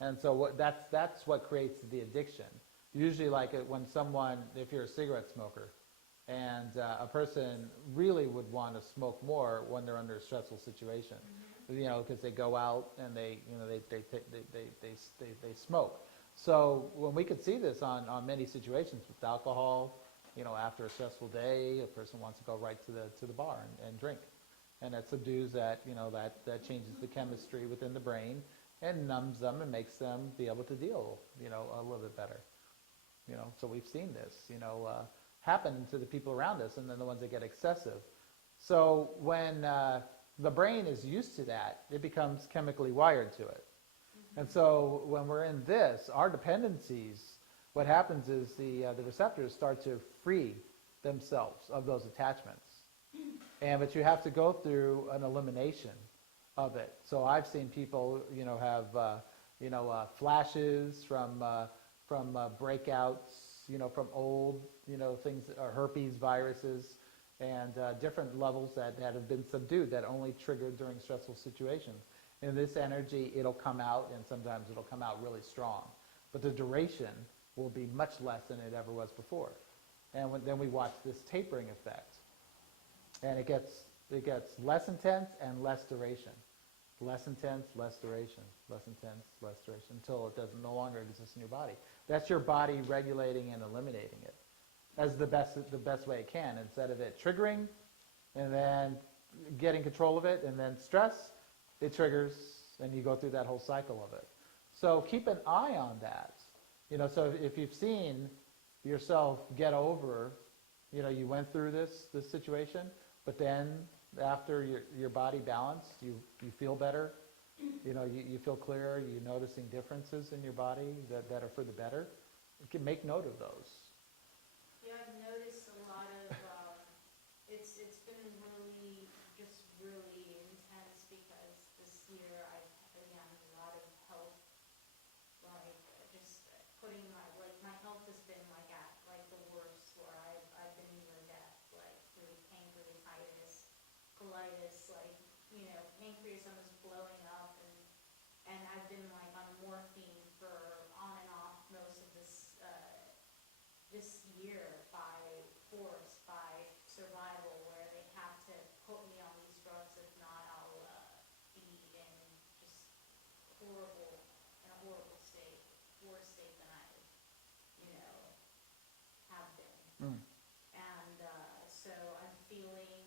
And so that's what creates the addiction. Usually like when someone, if you're a cigarette smoker, and a person really would want to smoke more when they're under a stressful situation, because they go out and they smoke. So when we could see this on many situations with alcohol, after a stressful day, a person wants to go right to the bar and drink, and that subdues that, that changes the chemistry within the brain and numbs them and makes them be able to deal, a little bit better. So we've seen this, happen to the people around us, and then the ones that get excessive. So when the brain is used to that, it becomes chemically wired to it. And so when we're in this, our dependencies, what happens is the receptors start to free themselves of those attachments. But you have to go through an elimination of it. So I've seen people, have, flashes from breakouts, from old, things, or herpes viruses, and different levels that have been subdued that only triggered during stressful situations. In this energy, it'll come out, and sometimes it'll come out really strong. But the duration will be much less than it ever was before. And then we watch this tapering effect. And it gets less intense and less duration. Less intense, less duration. Less intense, less duration, until it doesn't no longer exist in your body. That's your body regulating and eliminating it as the best way it can. Instead of it triggering and then getting control of it and then stress, it triggers and you go through that whole cycle of it. So keep an eye on that. So if you've seen yourself get over, you went through this situation, but then after your body balanced, you feel better, you feel clearer, you're noticing differences in your body that are for the better, you can make note of those. Yeah, I've noticed a lot of, it's been really intense because this year I've, again, a lot of health, just putting my health has been at the worst, where I've been near death, through pancreatitis, colitis, pancreas almost blowing up, and I've been on morphine for on and off most of this year by force, by survival, where they have to put me on these drugs. If not, I'll be in just in a horrible state, worse state than I, have been. Mm. And so I'm feeling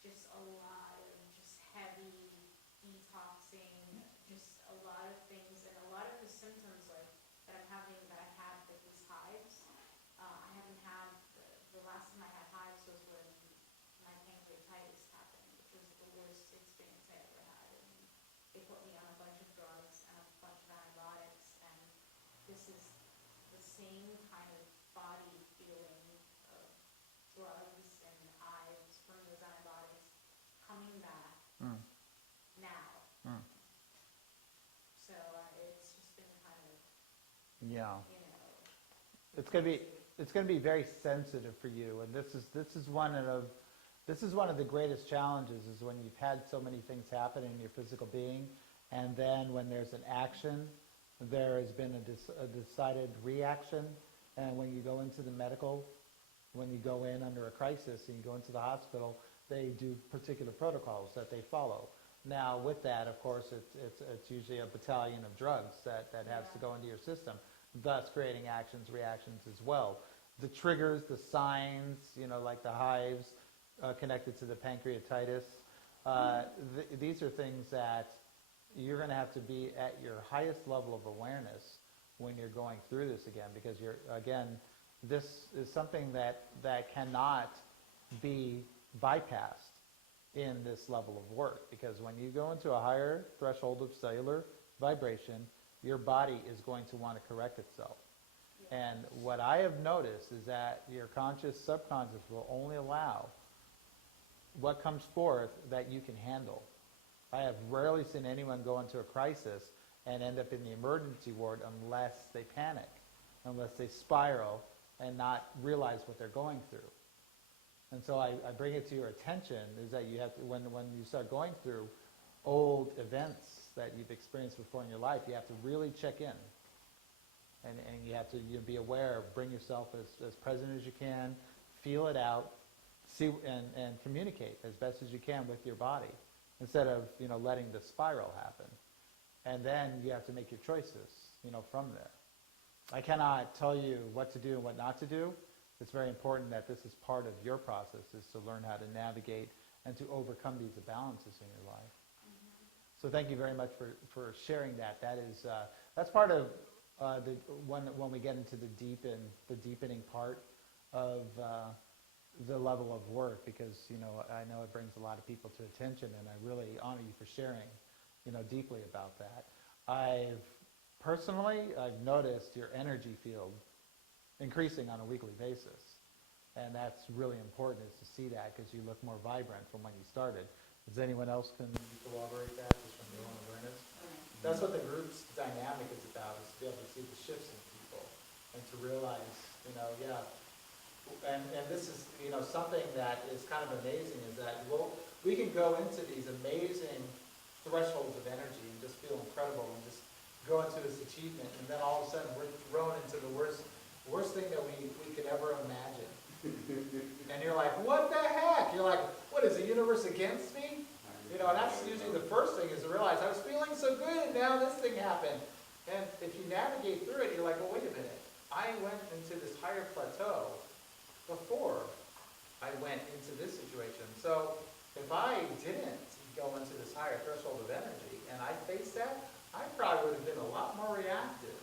just a lot of just heavy detoxing, just a lot of things, and a lot of the symptoms that I'm having, that I had with these hives. I haven't had, the last time I had hives was when my pancreatitis happened, which was the worst experience I ever had. And they put me on a bunch of drugs and a bunch of antibiotics, and this is the same kind of body feeling of drugs and hives from those antibiotics coming back now. Mm. So it's just been kind of, Yeah. It's going to be very sensitive for you, and this is one of the greatest challenges, is when you've had so many things happen in your physical being, and then when there's an action, there has been a decided reaction. And when you go into the medical, when you go in under a crisis and you go into the hospital, they do particular protocols that they follow. Now, with that, of course, it's usually a battalion of drugs that has to go into your system, thus creating actions, reactions as well. The triggers, the signs, like the hives connected to the pancreatitis, these are things that you're going to have to be at your highest level of awareness when you're going through this again, because this is something that cannot be bypassed in this level of work, because when you go into a higher threshold of cellular vibration, your body is going to want to correct itself. And what I have noticed is that your conscious, subconscious will only allow what comes forth that you can handle. I have rarely seen anyone go into a crisis and end up in the emergency ward unless they panic, unless they spiral and not realize what they're going through. And so I bring it to your attention is that you have to, when you start going through old events that you've experienced before in your life, you have to really check in. And you have to be aware, bring yourself as present as you can, feel it out, see and communicate as best as you can with your body, instead of letting the spiral happen. And then you have to make your choices, from there. I cannot tell you what to do and what not to do. It's very important that this is part of your process, is to learn how to navigate and to overcome these imbalances in your life. Mm-hmm. So thank you very much for sharing that. That's part of when we get into the deepening part of the level of work, because I know it brings a lot of people to attention, and I really honor you for sharing deeply about that. I've noticed your energy field increasing on a weekly basis, and that's really important, is to see that, because you look more vibrant from when you started. Does anyone else can corroborate that just from your own awareness? That's what the group's dynamic is about, is to be able to see the shifts in people and to realize, and this is, something that is kind of amazing, is that we can go into these amazing thresholds of energy and just feel incredible and just go into this achievement, and then all of a sudden we're thrown into the worst thing that we could ever imagine. And you're like, what the heck? You're like, what is the universe against me? And that's usually the first thing, is to realize I was feeling so good, and now this thing happened. And if you navigate through it, you're like, well, wait a minute. I went into this higher plateau before I went into this situation. So if I didn't go into this higher threshold of energy and I faced that, I probably would have been a lot more reactive,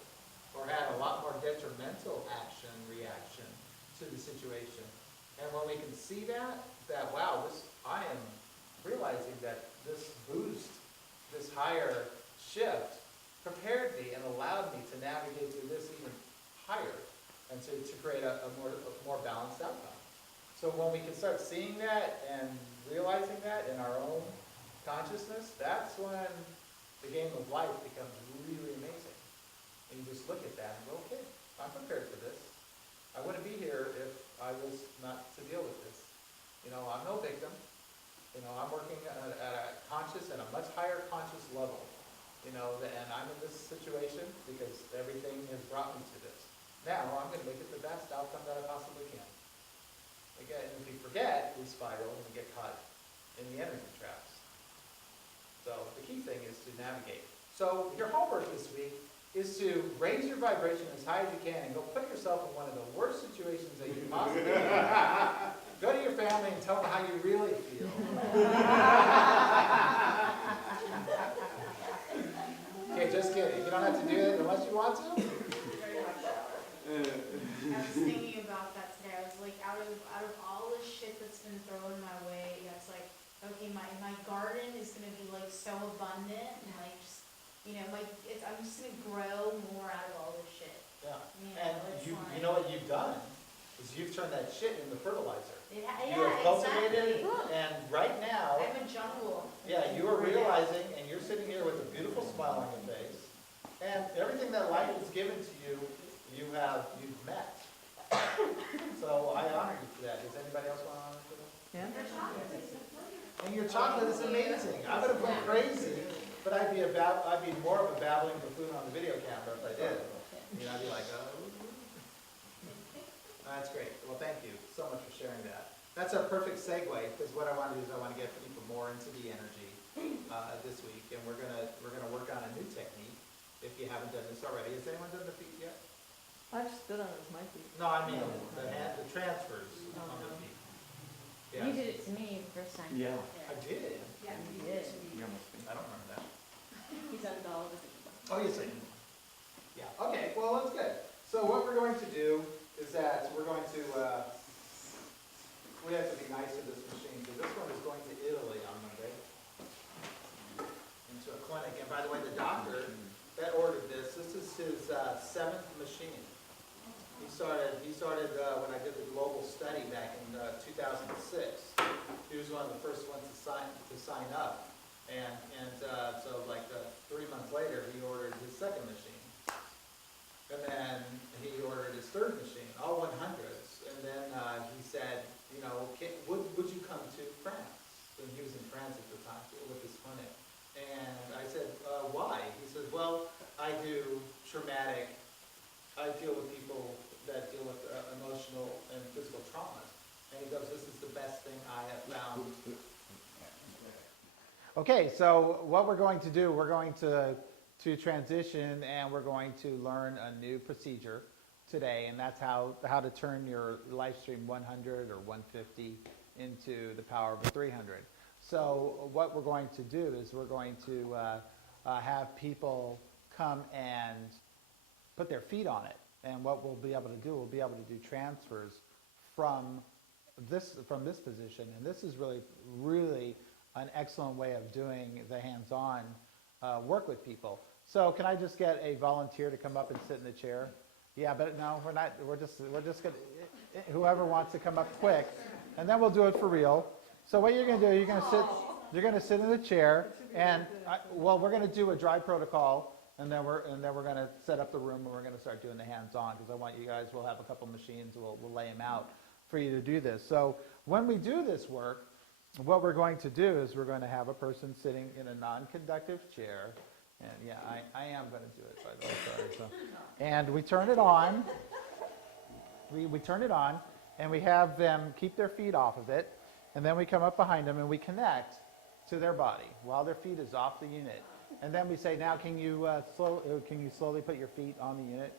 or had a lot more detrimental reaction to the situation. And when we can see that wow, I am realizing that this boost, this higher shift, prepared me and allowed me to navigate through this even higher, and to create a more balanced outcome. So when we can start seeing that and realizing that in our own consciousness, that's when the game of life becomes really amazing. And you just look at that and go, okay, I'm prepared for this. I wouldn't be here if I was not to deal with this. I'm no victim. I'm working at a conscious and a much higher conscious level. And I'm in this situation because everything has brought me to this. Now I'm going to make it the best outcome that I possibly can. Again, if we forget, we spiral and we get caught in the energy traps. So the key thing is to navigate. So your homework this week is to raise your vibration as high as you can and go put yourself in one of the worst situations that you possibly can. Go to your family and tell them how you really feel. Okay, just kidding. You don't have to do it unless you want to. I was thinking about that today. I was like, out of all the shit that's been thrown my way, it's like, okay, my garden is gonna be like so abundant, and like just, I'm just gonna grow more out of all this shit. Yeah. And you know what you've done is you've turned that shit into fertilizer. You Yeah, have cultivated, exactly. and right now, I'm a jungle. yeah, you are realizing, and you're sitting here with a beautiful smile on your face, and everything that life has given to you, you've met. So I honor you for that. Does anybody else want to honor you for that? Yeah. And your chocolate is amazing. I would have gone crazy, but I'd be more of a babbling buffoon on the video camera if I did. I'd be like, oh. That's great. Well, thank you so much for sharing that. that's a perfect segue, because what I want to do is I want to get people more into the energy this week, and we're gonna work on a new technique. If you haven't done this already, has anyone done the feet yet? I've stood on it with my feet. No, I mean the transfers on the feet. You Yes. did it to me the first time. Yeah. I did. Yeah, You you did. did. You almost I don't remember that. He's done it all of us. Oh, yes, I did. Yeah. Okay. Well, that's good. So what we're going to do is that we're going to we have to be nice to this machine, because this one is going to Italy on Monday into a clinic. And by the way, the doctor that ordered this is his 7th machine. He started when I did the global study back in 2006. He was one of the first ones to sign up, and so like 3 months later, he ordered his 2nd machine, and then he ordered his 3rd machine, all 100s, and then he said, you know, would you come to France? And he was in France at the time with his clinic, and I said, why? He said, well, I do traumatic. I deal with people that deal with emotional and physical traumas. And he goes, this is the best thing I have found. Okay, so what we're going to do, we're going to transition, and we're going to learn a new procedure today, and that's how to turn your Lifestream 100 or 150 into the power of a 300. So what we're going to do is we're going to have people come and put their feet on it. And what we'll be able to do, we'll be able to do transfers from this position. And this is really an excellent way of doing the hands-on work with people. So can I just get a volunteer to come up and sit in the chair? Yeah, but no, we're not. We're just gonna. Whoever wants to come up quick, and then we'll do it for real. So what you're gonna do, you're gonna sit in the chair, and we're gonna do a dry protocol. And then we're going to set up the room, and we're going to start doing the hands-on, because I want you guys, we'll have a couple machines, we'll lay them out for you to do this. So when we do this work, what we're going to do is we're going to have a person sitting in a non-conductive chair. And yeah, I am going to do it, by the way, sorry. So, and we turn it on. We turn it on, and we have them keep their feet off of it. And then we come up behind them, and we connect to their body while their feet is off the unit. And then we say, now can you slowly put your feet on the unit?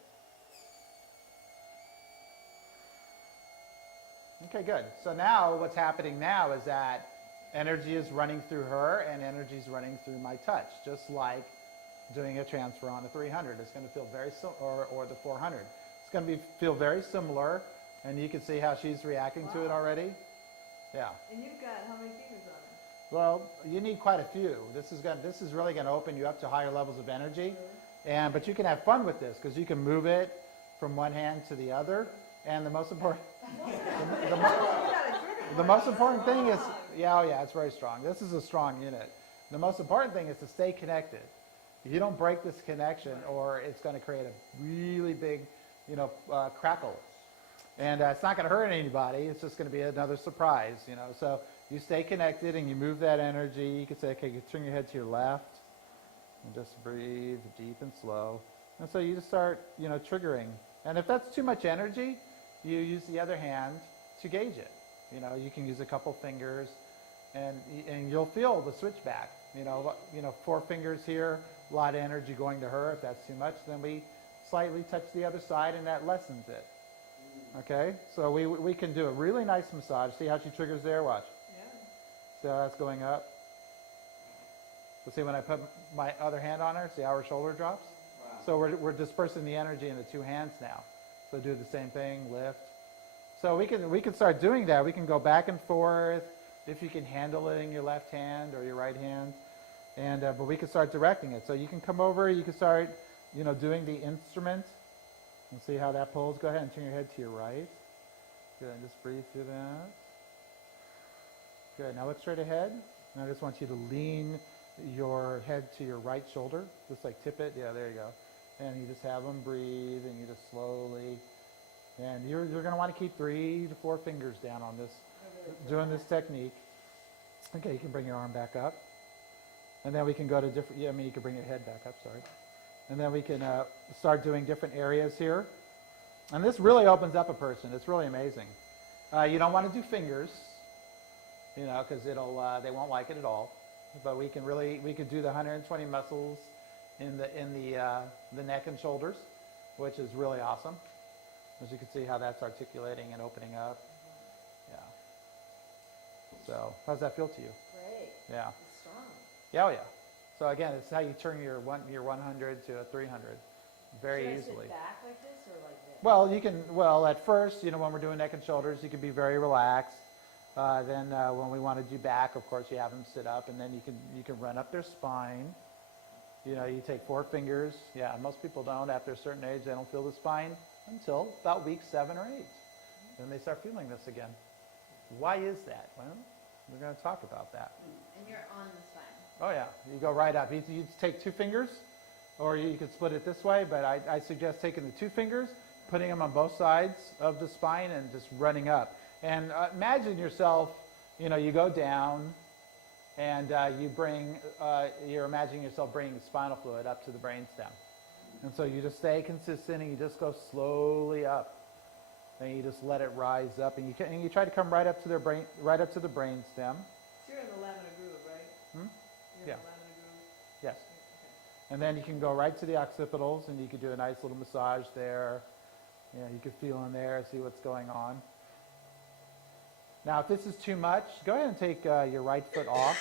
Okay, good. So now what's happening now is that energy is running through her and energy is running through my touch, just like doing a transfer on a 300. It's going to feel very similar, or the 400. It's going to feel very similar, and you can see how she's reacting to it already. Yeah. And you've got how many fingers on it? Well, you need quite a few. This is really going to open you up to higher levels of energy, but you can have fun with this, because you can move it from one hand to the other. And the most important, the most important thing is, it's very strong. This is a strong unit. The most important thing is to stay connected. You don't break this connection, or it's going to create a really big, crackle. And it's not going to hurt anybody. It's just going to be another surprise, So you stay connected and you move that energy. You can say, okay, you turn your head to your left and just breathe deep and slow. And so you just start, triggering. And if that's too much energy, you use the other hand to gauge it. You can use a couple fingers, and you'll feel the switch back. 4 fingers here, a lot of energy going to her. If that's too much, then we slightly touch the other side, and that lessens it. Okay, so we can do a really nice massage. See how she triggers there? Watch. Yeah. See how that's going up? So see when I put my other hand on her, see how her shoulder drops? Wow. So we're dispersing the energy in the 2 hands now. So do the same thing, lift. So we can start doing that. We can go back and forth if you can handle it in your left hand or your right hand. And but we can start directing it. So you can come over, you can start, doing the instrument. And see how that pulls. Go ahead and turn your head to your right. Good, and just breathe through that. Good, now look straight ahead. And I just want you to lean your head to your right shoulder. Just like tip it. Yeah, there you go. And you just have them breathe, and you just slowly. And you're going to want to keep 3 to 4 fingers down on this, doing this technique. Okay, you can bring your arm back up. And then we can go to different, you can bring your head back up, sorry. And then we can start doing different areas here. And this really opens up a person. It's really amazing. You don't want to do fingers. you know, because they won't like it at all. But we could do the 120 muscles in the neck and shoulders, which is really awesome. As you can see how that's articulating and opening up. Yeah. So, how's that feel to you? Great. Yeah. It's strong. Yeah, oh yeah. So again, it's how you turn your 100 to a 300 very Should I easily. sit back like this or like this? Well, you can. Well, at first, you know, when we're doing neck and shoulders, you can be very relaxed. Then when we want to do back, of course, you have them sit up, and then you can run up their spine. You know, you take 4 fingers. Yeah, most people don't. After a certain age, they don't feel the spine until about week 7 or 8. Then they start feeling this again. Why is that? Well, we're going to talk about that. And you're on the spine. Oh yeah, you go right up. You take 2 fingers, or you could split it this way, but I suggest taking the 2 fingers, putting them on both sides of the spine, and just running up. And imagine yourself, you know, you go down, and you're imagining yourself bringing the spinal fluid up to the brainstem. And so you just stay consistent, and you just go slowly up. And you just let it rise up, and you try to come right up to the brainstem. So you're in the lamina groove, right? Hmm? You're Yeah. in the lamina groove? Yes. Okay. And then you can go right to the occipitals, and you can do a nice little massage there. You know, you can feel in there, see what's going on. Now, if this is too much, go ahead and take your right foot off.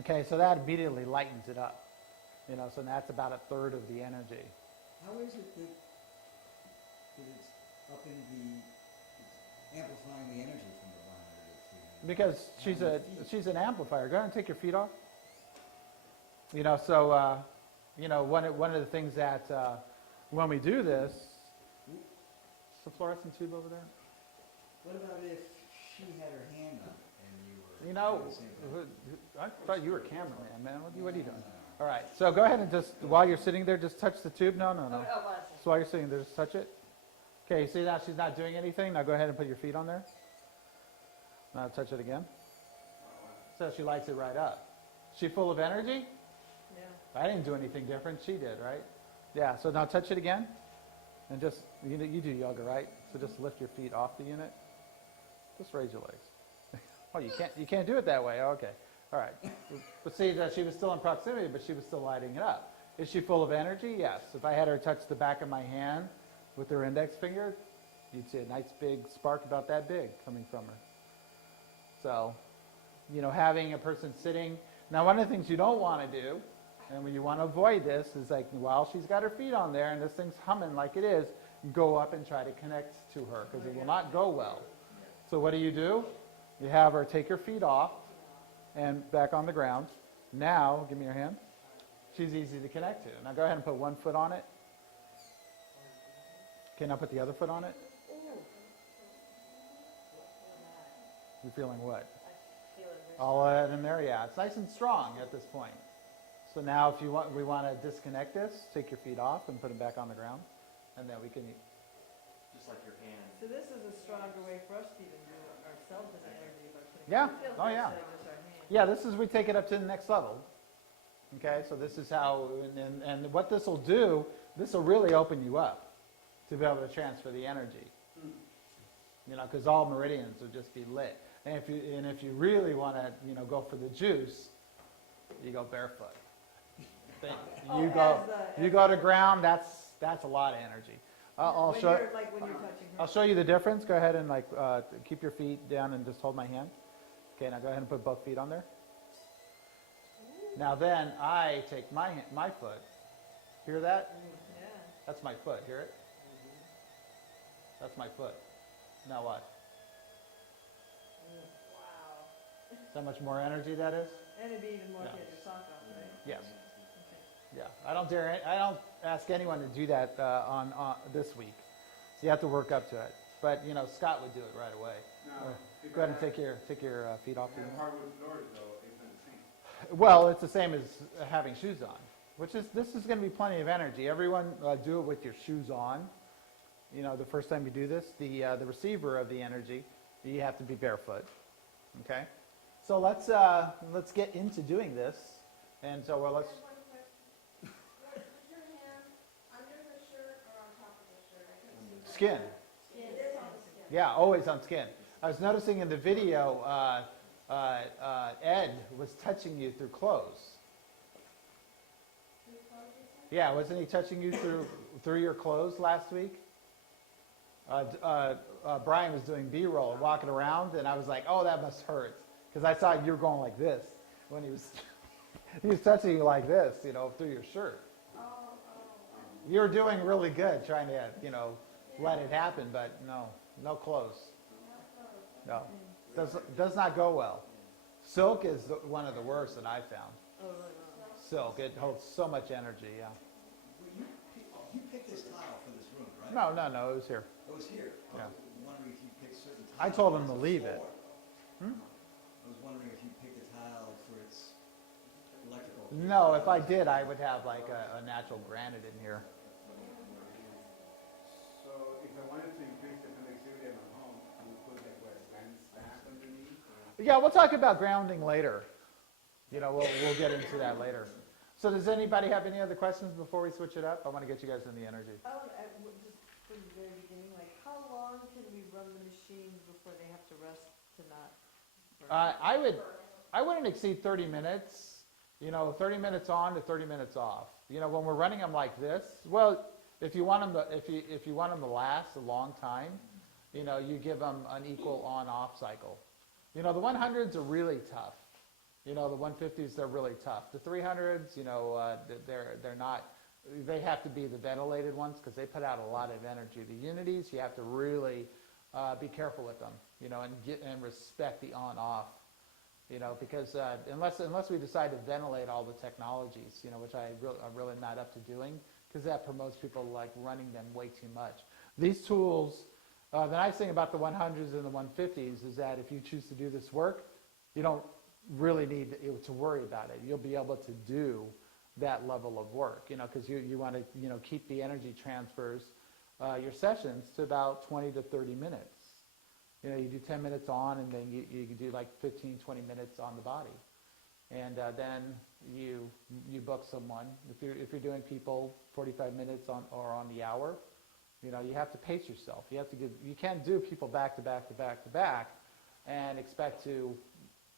Okay, so that immediately lightens it up. You know, so that's about 1/3 of the energy. How is it that it's up in the, amplifying the energy from the 100 to 300? Because she's an amplifier. Go ahead and take your feet off. You know, so you know, one of the things that when we do this, is the fluorescent tube over there? What about if she had her hand on it and you were You know, doing the same thing? I thought you were a cameraman, man. What are you doing? All right. So go ahead and just, while you're sitting there, just touch the tube. No. Oh, well, So while you're sitting there, just touch it. Okay, you see now she's not doing anything. Now go ahead and put your feet on there. Now touch it again. So she lights it right up. She full of energy? yeah. I didn't do anything different. She did, right? Yeah, so now touch it again. And just, you do yoga, right? So just lift your feet off the unit. Just raise your legs. Oh, you can't do it that way. Oh, okay. All right. But see that she was still in proximity, but she was still lighting it up. Is she full of energy? Yes. If I had her touch the back of my hand with her index finger, you'd see a nice big spark about that big coming from her. So, you know, having a person sitting. Now, one of the things you don't want to do, and when you want to avoid this, is like while she's got her feet on there and this thing's humming like it is, go up and try to connect to her because it will not go well. So what do? You have her take her feet off and back on the ground. Now, give me your hand. She's easy to connect to. Now go ahead and put one foot on it. Okay, now put the other foot on it. You're feeling what? I feel it. All that in there? Yeah, it's nice and strong at this point. So now if we want to disconnect this, take your feet off and put them back on the ground. And then we can, Just like your hand. So this is a stronger way for us to even do ourselves as energy by putting Yeah. it feels Oh, nice yeah. like this, our hand. yeah, this is, we take it up to the next level. Okay, so this is how, and what this will do, this will really open you up to be able to transfer the energy. You know, because all meridians will just be lit. And if you really want to, you know, go for the juice, you go barefoot. Oh, You go to ground. That's a lot of energy. I'll When show. you're, like when you're touching her. I'll show you the difference. Go ahead and keep your feet down and just hold my hand. Okay, now go ahead and put both feet on there. Now then, I take my foot. Hear that? Yeah. That's my foot. Hear it? That's my foot. Now what? Wow. See how much more energy that is? And it'd be even more Yeah. to get your sock off, right? Yes. Okay. Yeah. I don't ask anyone to do that on this week. So you have to work up to it. But you know, Scott would do it right away. Go ahead and take your feet off the unit. Hardwood floors, though, isn't the same. Well, it's the same as having shoes on, this is going to be plenty of energy. Everyone do it with your shoes on. You know, the first time you do this, the receiver of the energy, you have to be barefoot. Okay, so let's get into doing this, and so let's. Put your hand under the shirt or on top of the shirt? I couldn't see. Skin. It is on the skin. Yeah, always on skin. I was noticing in the video, Ed was touching you through clothes. Yeah, wasn't he touching you through your clothes last week? Brian was doing B-roll, walking around, and I was like, oh, that must hurt, because I saw you were going like this when he was he was touching you like this, through your shirt. You were doing really good trying to, let it happen, but no clothes. No, does not go well. Silk is one of the worst that I found. Oh, really? Wow. Silk, it holds so much energy, yeah. Well, you picked this tile for this room, right? No, it was here. It was here. Yeah. I was wondering if you picked certain tiles. I told him to for the leave it. floor. I was wondering if you picked a tile for its electrical. No, if I did, I would have like a natural granite in here. So if I wanted to increase the connectivity in my home, I would put like what, a grand stack underneath? Yeah, we'll talk about grounding later. We'll get into that later. So does anybody have any other questions before we switch it up? I want to get you guys in the energy. Just from the very beginning, like how long can we run the machines before they have to rest to not burn? I wouldn't exceed 30 minutes. 30 minutes on to 30 minutes off. When we're running them like this, well, if you want them to, if you want them to last a long time, you give them an equal on-off cycle. The 100s are really tough. The 150s, they're really tough. The 300s, they're not. They have to be the ventilated ones because they put out a lot of energy. The unities, you have to really be careful with them, and respect the on-off. Because unless we decide to ventilate all the technologies, which I'm really not up to doing, because that promotes people like running them way too much. These tools, the nice thing about the 100s and the 150s is that if you choose to do this work, you don't really need to worry about it. You'll be able to do that level of work, because you want to, keep the energy transfers, your sessions to about 20 to 30 minutes. You do 10 minutes on, and then you can do like 15, 20 minutes on the body. And then you book someone. If you're doing people 45 minutes on the hour, you have to pace yourself. You can't do people back to back to back to back and expect to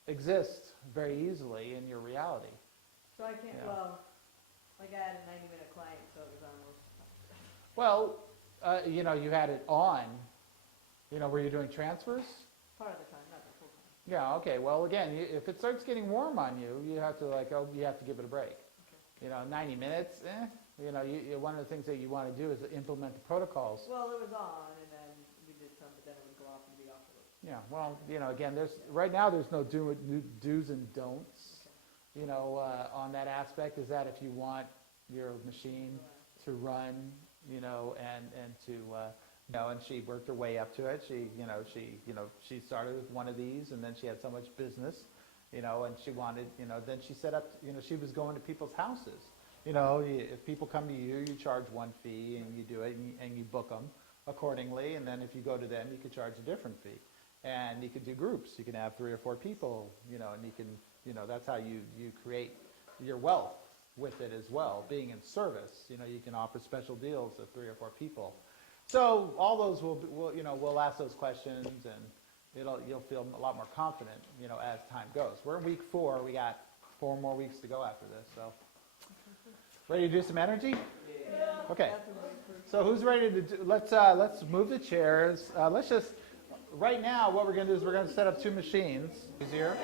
exist very easily in your reality. So I can't, Yeah. like I had a 90-minute client, so it was almost. Well, you had it on. Were you doing transfers? Part of the time, not the full time. Yeah. Okay. Well, again, if it starts getting warm on you, you have to you have to give it a break. Okay. 90 minutes. One of the things that you want to do is implement the protocols. Well, it was on, and then we did some, but then it would go off and be off of it. Yeah. Well, again, right now there's no do's and don'ts. On that aspect is that if you want your machine to run, and to and she worked her way up to it. She started with one of these, and then she had so much business, and she wanted, then she set up, she was going to people's houses. If people come to you, you charge one fee, and you do it, and you book them accordingly. And then if you go to them, you could charge a different fee. And you could do groups. You can have 3 or 4 people, and you can, that's how you create your wealth with it as well. Being in service, you can offer special deals to 3 or 4 people. So all those we'll ask those questions, and you'll feel a lot more confident, as time goes. We're in week 4. We got 4 more weeks to go after this. So, ready to do some energy? Yeah. Okay. So who's ready to do? Let's move the chairs. Let's just right now. What we're going to do is we're going to set up 2 machines. Easier.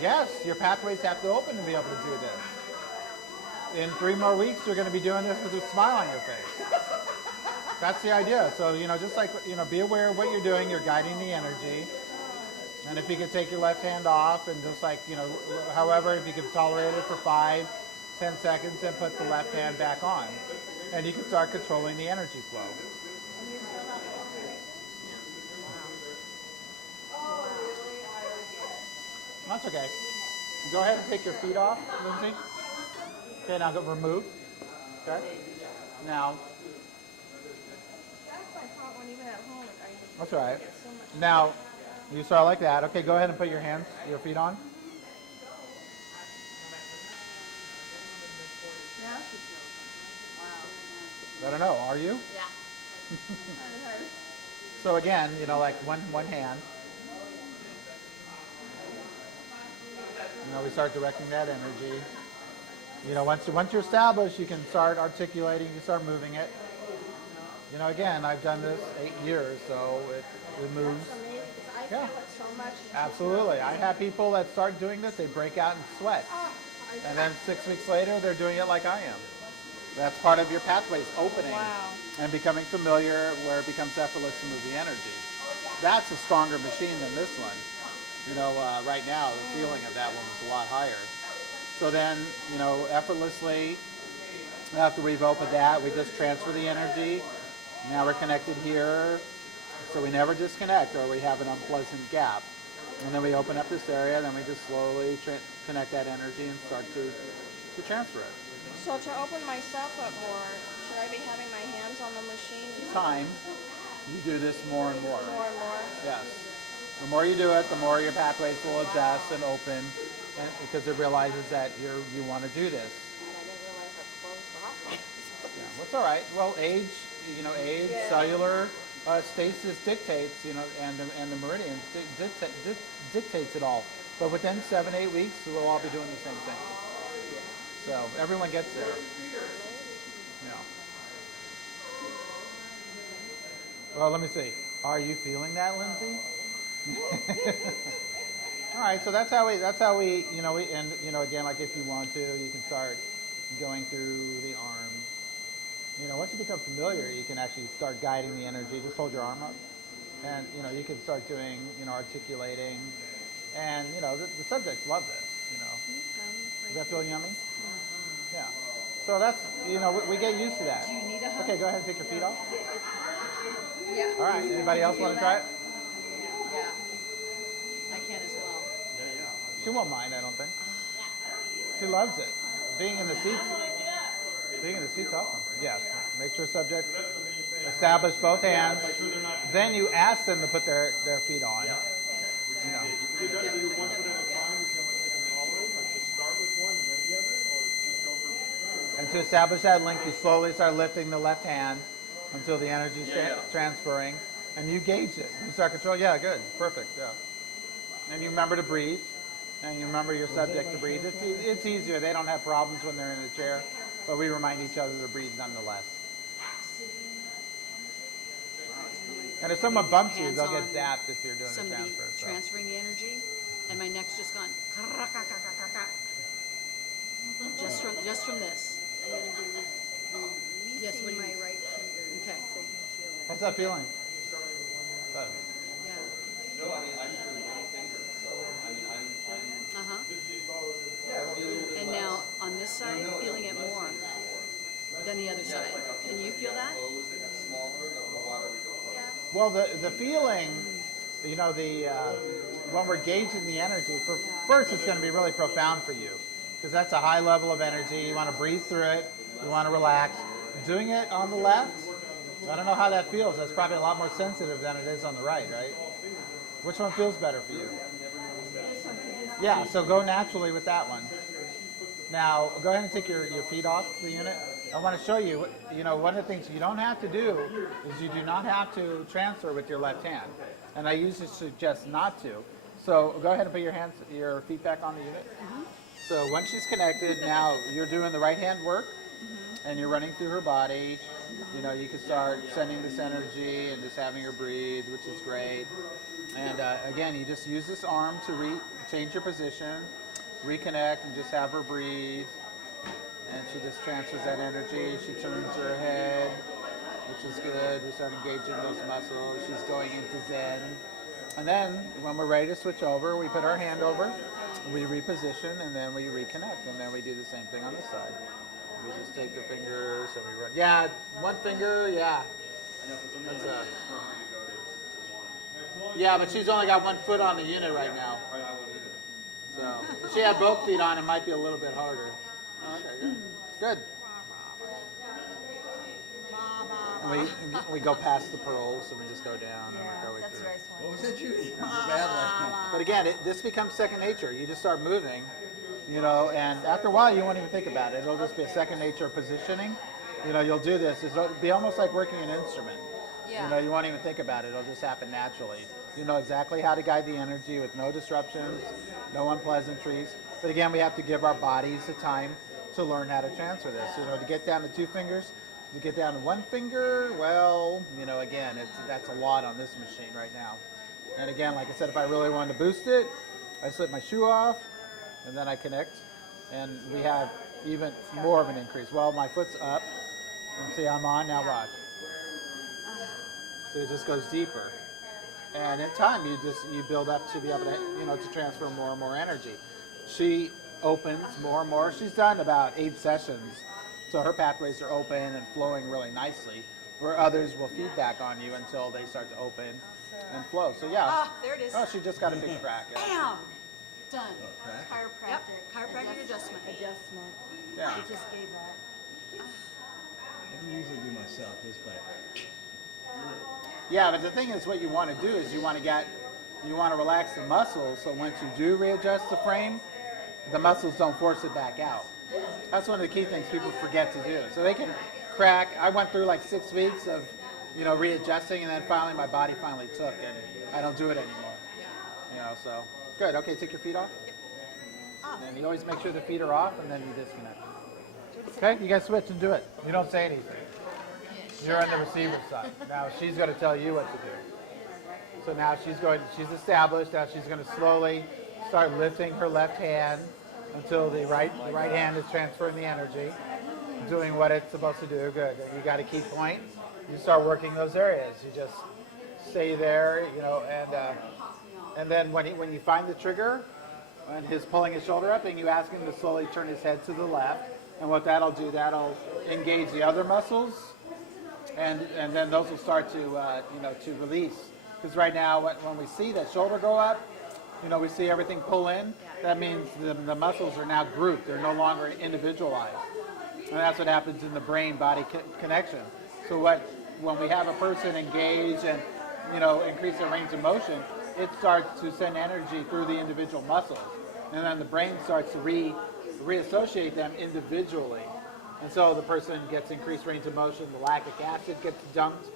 Yes, your pathways have to open to be able to do this. In 3 more weeks, you're going to be doing this with a smile on your face. That's the idea. So, just like, be aware of what you're doing. You're guiding the energy. And if you can take your left hand off and just like, however, if you can tolerate it for 5, 10 seconds and put the left hand back on. And you can start controlling the energy flow. That's okay. Go ahead and take your feet off, Lindsay. Okay, now go remove. Okay. Now. That's my problem when even at home. That's all right. Get so much. Now, you start like that. Okay, go ahead and put your feet on. Yeah? I don't know. Are you? Yeah. So again, you know, like one hand. You know, we start directing that energy. You know, once you're established, you can start articulating, you start moving it. You know, again, I've done this 8 years, so it moves. That's amazing, 'cause I Yeah. feel it so much. Absolutely. I have people that start doing this, they break out in sweat. And then 6 weeks later, they're doing it like I am. That's part of your pathways opening Wow. and becoming familiar where it becomes effortless to move the energy. That's a stronger machine than this one. You know, right now, the feeling of that one was a lot higher. So then, you know, effortlessly, after we've opened that, we just transfer the energy. Now we're connected here, so we never disconnect or we have an unpleasant gap. And then we open up this area, then we just slowly connect that energy and start to transfer it. So to open myself up more, should I be having my hands on the machine Time, you do this more and more. more and more? Yes. The more you do it, the more your pathways will adjust and open, and because it realizes that you want to do this. And I didn't realize I closed off. Yeah, what's all right. Well, age, you know, cellular stasis dictates, you know, and the meridian dictates it all. But within 7-8 weeks, we'll all be doing the same thing. So everyone gets there. Yeah. Well, let me see. Are you feeling that, Lindsay? All right. So that's how we, you know, and you know, again, like if you want to, you can start going through the arms. You know, once you become familiar, you can actually start guiding the energy. Just hold your arm up, and you know, you can start doing, you know, articulating, and you know, the subjects love this. You know, does that feel yummy? Yeah. So that's, you know, we get used to that. Do you need a hug? Okay, go ahead and take your feet off. Yeah. All right. Anybody else want to try it? Yeah. I can as well. She won't mind, I don't think. She loves it. Being in the seats. Being in the seat's awesome. Yes. Make sure subject establish both hands. Then you ask them to put their feet on. You know. You got to do one foot at a time to see how much they can tolerate? Like just start with one and then the other? Or just go for... And to establish that link, you slowly start lifting the left hand until the energy is transferring. And you gauge it. You start controlling. Yeah, good. Perfect. Yeah. And you remember to breathe. And you remember your subject to breathe. It's easier. They don't have problems when they're in a chair. But we remind each other to breathe nonetheless. And if someone bumps you, they'll get zapped if you're doing a somebody transfer. So. transferring the energy, and my neck's just gone just from this. I'm going to be Yes, releasing what do you my mean? right finger Okay. so you can feel it. How's that feeling? Good. Yeah. No, I mean, I'm doing one finger, so, I mean, I'm And now on this side, feeling it more than the other side. Can you feel that? closed, they got smaller, the water would go closer. Well, the feeling, you know, when we're gauging the energy, first it's going to be really profound for you because that's a high level of energy. You want to breathe through it. You want to relax. Doing it on the left, I don't know how that feels. That's probably a lot more sensitive than it is on the right, right? Which one feels better for you? Yeah, so go naturally with that one. Now, go ahead and take your feet off the unit. I want to show you, you know, one of the things you don't have to do is you do not have to transfer with your left hand. And I usually suggest not to. So go ahead and put your feet back on the unit. So once she's connected, now you're doing the right hand work and you're running through her body. You know, you can start sending this energy and just having her breathe, which is great. And again, you just use this arm to change your position, reconnect, and just have her breathe. And she just transfers that energy. She turns her head, which is good. We start engaging those muscles. She's going into Zen. And then, when we're ready to switch over, we put our hand over, we reposition, and then we reconnect. And then we do the same thing on this side. We just take the fingers and we run. Yeah, one finger, yeah. That's yeah, but she's only got 1 foot on the unit right now. So if she had both feet on, it might be a little bit harder. Okay, good. Good. And we go past the pearls, and we just go down and we go That's through. very sweet. What was that, Judy? Badly. But again, this becomes second nature. You just start moving, you know, and after a while, you won't even think about it. It'll just be a second nature positioning. You know, you'll do this. It'll be almost like working an instrument. You know, you won't even think about it. It'll just happen naturally. You know exactly how to guide the energy with no disruptions, no unpleasantries. But again, we have to give our bodies the time to learn how to transfer this. You know, to get down to 2 fingers, to get down to 1 finger, well, you know, again, that's a lot on this machine right now. And again, like I said, if I really wanted to boost it, I slip my shoe off, and then I connect, and we have even more of an increase. Well, my foot's up, and see, I'm on, now watch. So it just goes deeper. And in time, you build up to be able to, you know, to transfer more and more energy. She opens more and more. She's done about 8 sessions, so her pathways are open and flowing really nicely, where others will feedback on you until they start to open and flow. So yeah. Ah, there it is. Oh, she just got a big crack. Bam! Done. Crack? Chiropractic. Yep, chiropractic adjustment. Adjustment. Yeah. They just gave that. I can usually do myself just by, Yeah, but the thing is, what you want to do is you want to relax the muscles, so once you do readjust the frame, the muscles don't force it back out. That's one of the key things people forget to do. So they can crack. I went through like 6 weeks of, you know, readjusting, and then finally my body finally took, and I don't do it anymore. You know, so good. Okay, take your feet off. And you always make sure the feet are off, and then you disconnect. Okay, you guys switch and do it. You don't say anything. You're on the receiver side. Now she's going to tell you what to do. So now she's established. Now she's going to slowly start lifting her left hand until the right hand is transferring the energy, doing what it's supposed to do. Good. And you got a key point. You start working those areas. You just stay there, you know, and then when you find the trigger, and he's pulling his shoulder up, and you ask him to slowly turn his head to the left. And what that'll do, that'll engage the other muscles, and then those will start to you know, to release. Because right now, when we see that shoulder go up, you know, we see everything pull in. That means the muscles are now grouped. They're no longer individualized, and that's what happens in the brain-body connection. So when we have a person engage and, you know, increase their range of motion, it starts to send energy through the individual muscles, and then the brain starts to reassociate them individually. And so the person gets increased range of motion, the lactic acid gets dumped,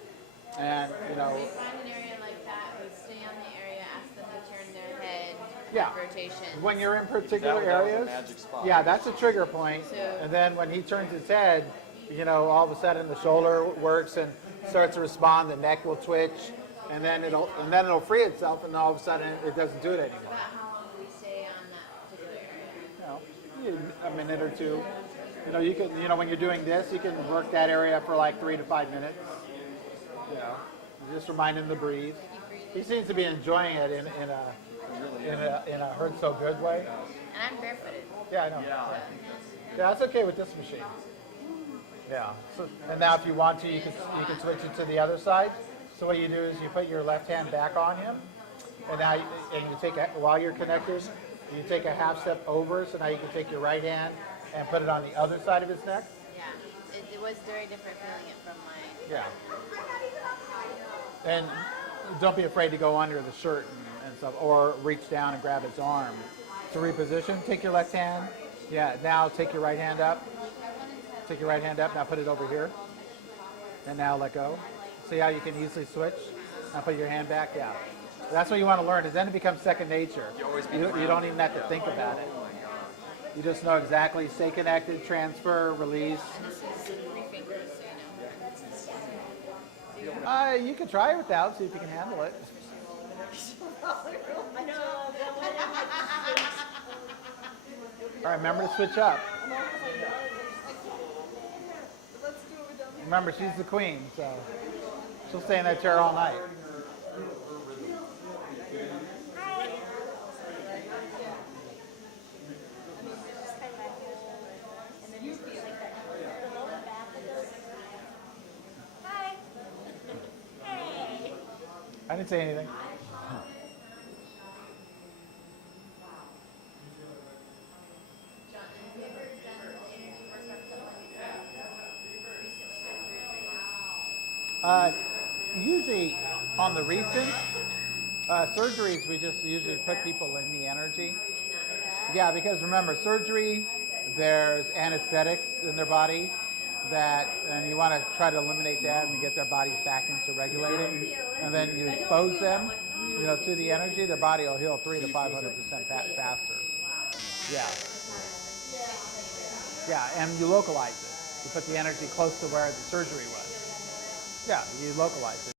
and, you know. If we find an area like that, we stay on the area, ask them to turn their head, Yeah. rotation. When you're in particular That was a areas, magic spot. yeah, that's a trigger point. So- And then when he turns his head, you know, all of a sudden the shoulder works and starts to respond, the neck will twitch, and then it'll free itself, and all of a sudden it doesn't do it anymore. About how long do we stay on that particular area? You know, a minute or two. You know, you can, you know, when you're doing this, you can work that area for like 3 to 5 minutes. You know, just remind him to breathe. He seems to be enjoying it in a hurt so good way. And I'm barefooted. Yeah, I know. Yeah, I think Yeah, that's okay with this machine. Yeah. So, and now, if you want to, you can switch it to the other side. So what you do is you put your left hand back on him, and now you take while you're connected, you take a half step over. So now you can take your right hand and put it on the other side of his neck. Yeah. It was very different feeling it from my. Yeah. And don't be afraid to go under the shirt and stuff, or reach down and grab his arm. To reposition, take your left hand. Yeah, now take your right hand up. Take your right hand up, now put it over here. And now let go. See how you can easily switch? Now put your hand back out. That's what you want to learn, is then it becomes second nature. You don't even have to think about it. You just know exactly, stay connected, transfer, release. This is 3 fingers, so you know. You can try it without, see if you can handle it. All right, remember to switch up. Remember, she's the queen, so she'll stay in that chair all night. I didn't say anything. Usually on the recent surgeries, we just usually put people in the energy. Yeah, because remember, surgery, there's anesthetics in their body, that, and you want to try to eliminate that and get their bodies back into regulating, and then you expose them, to the energy, their body will heal 300 to 500% faster. Yeah. Yeah, and you localize it. You put the energy close to where the surgery was. Yeah, you localize it.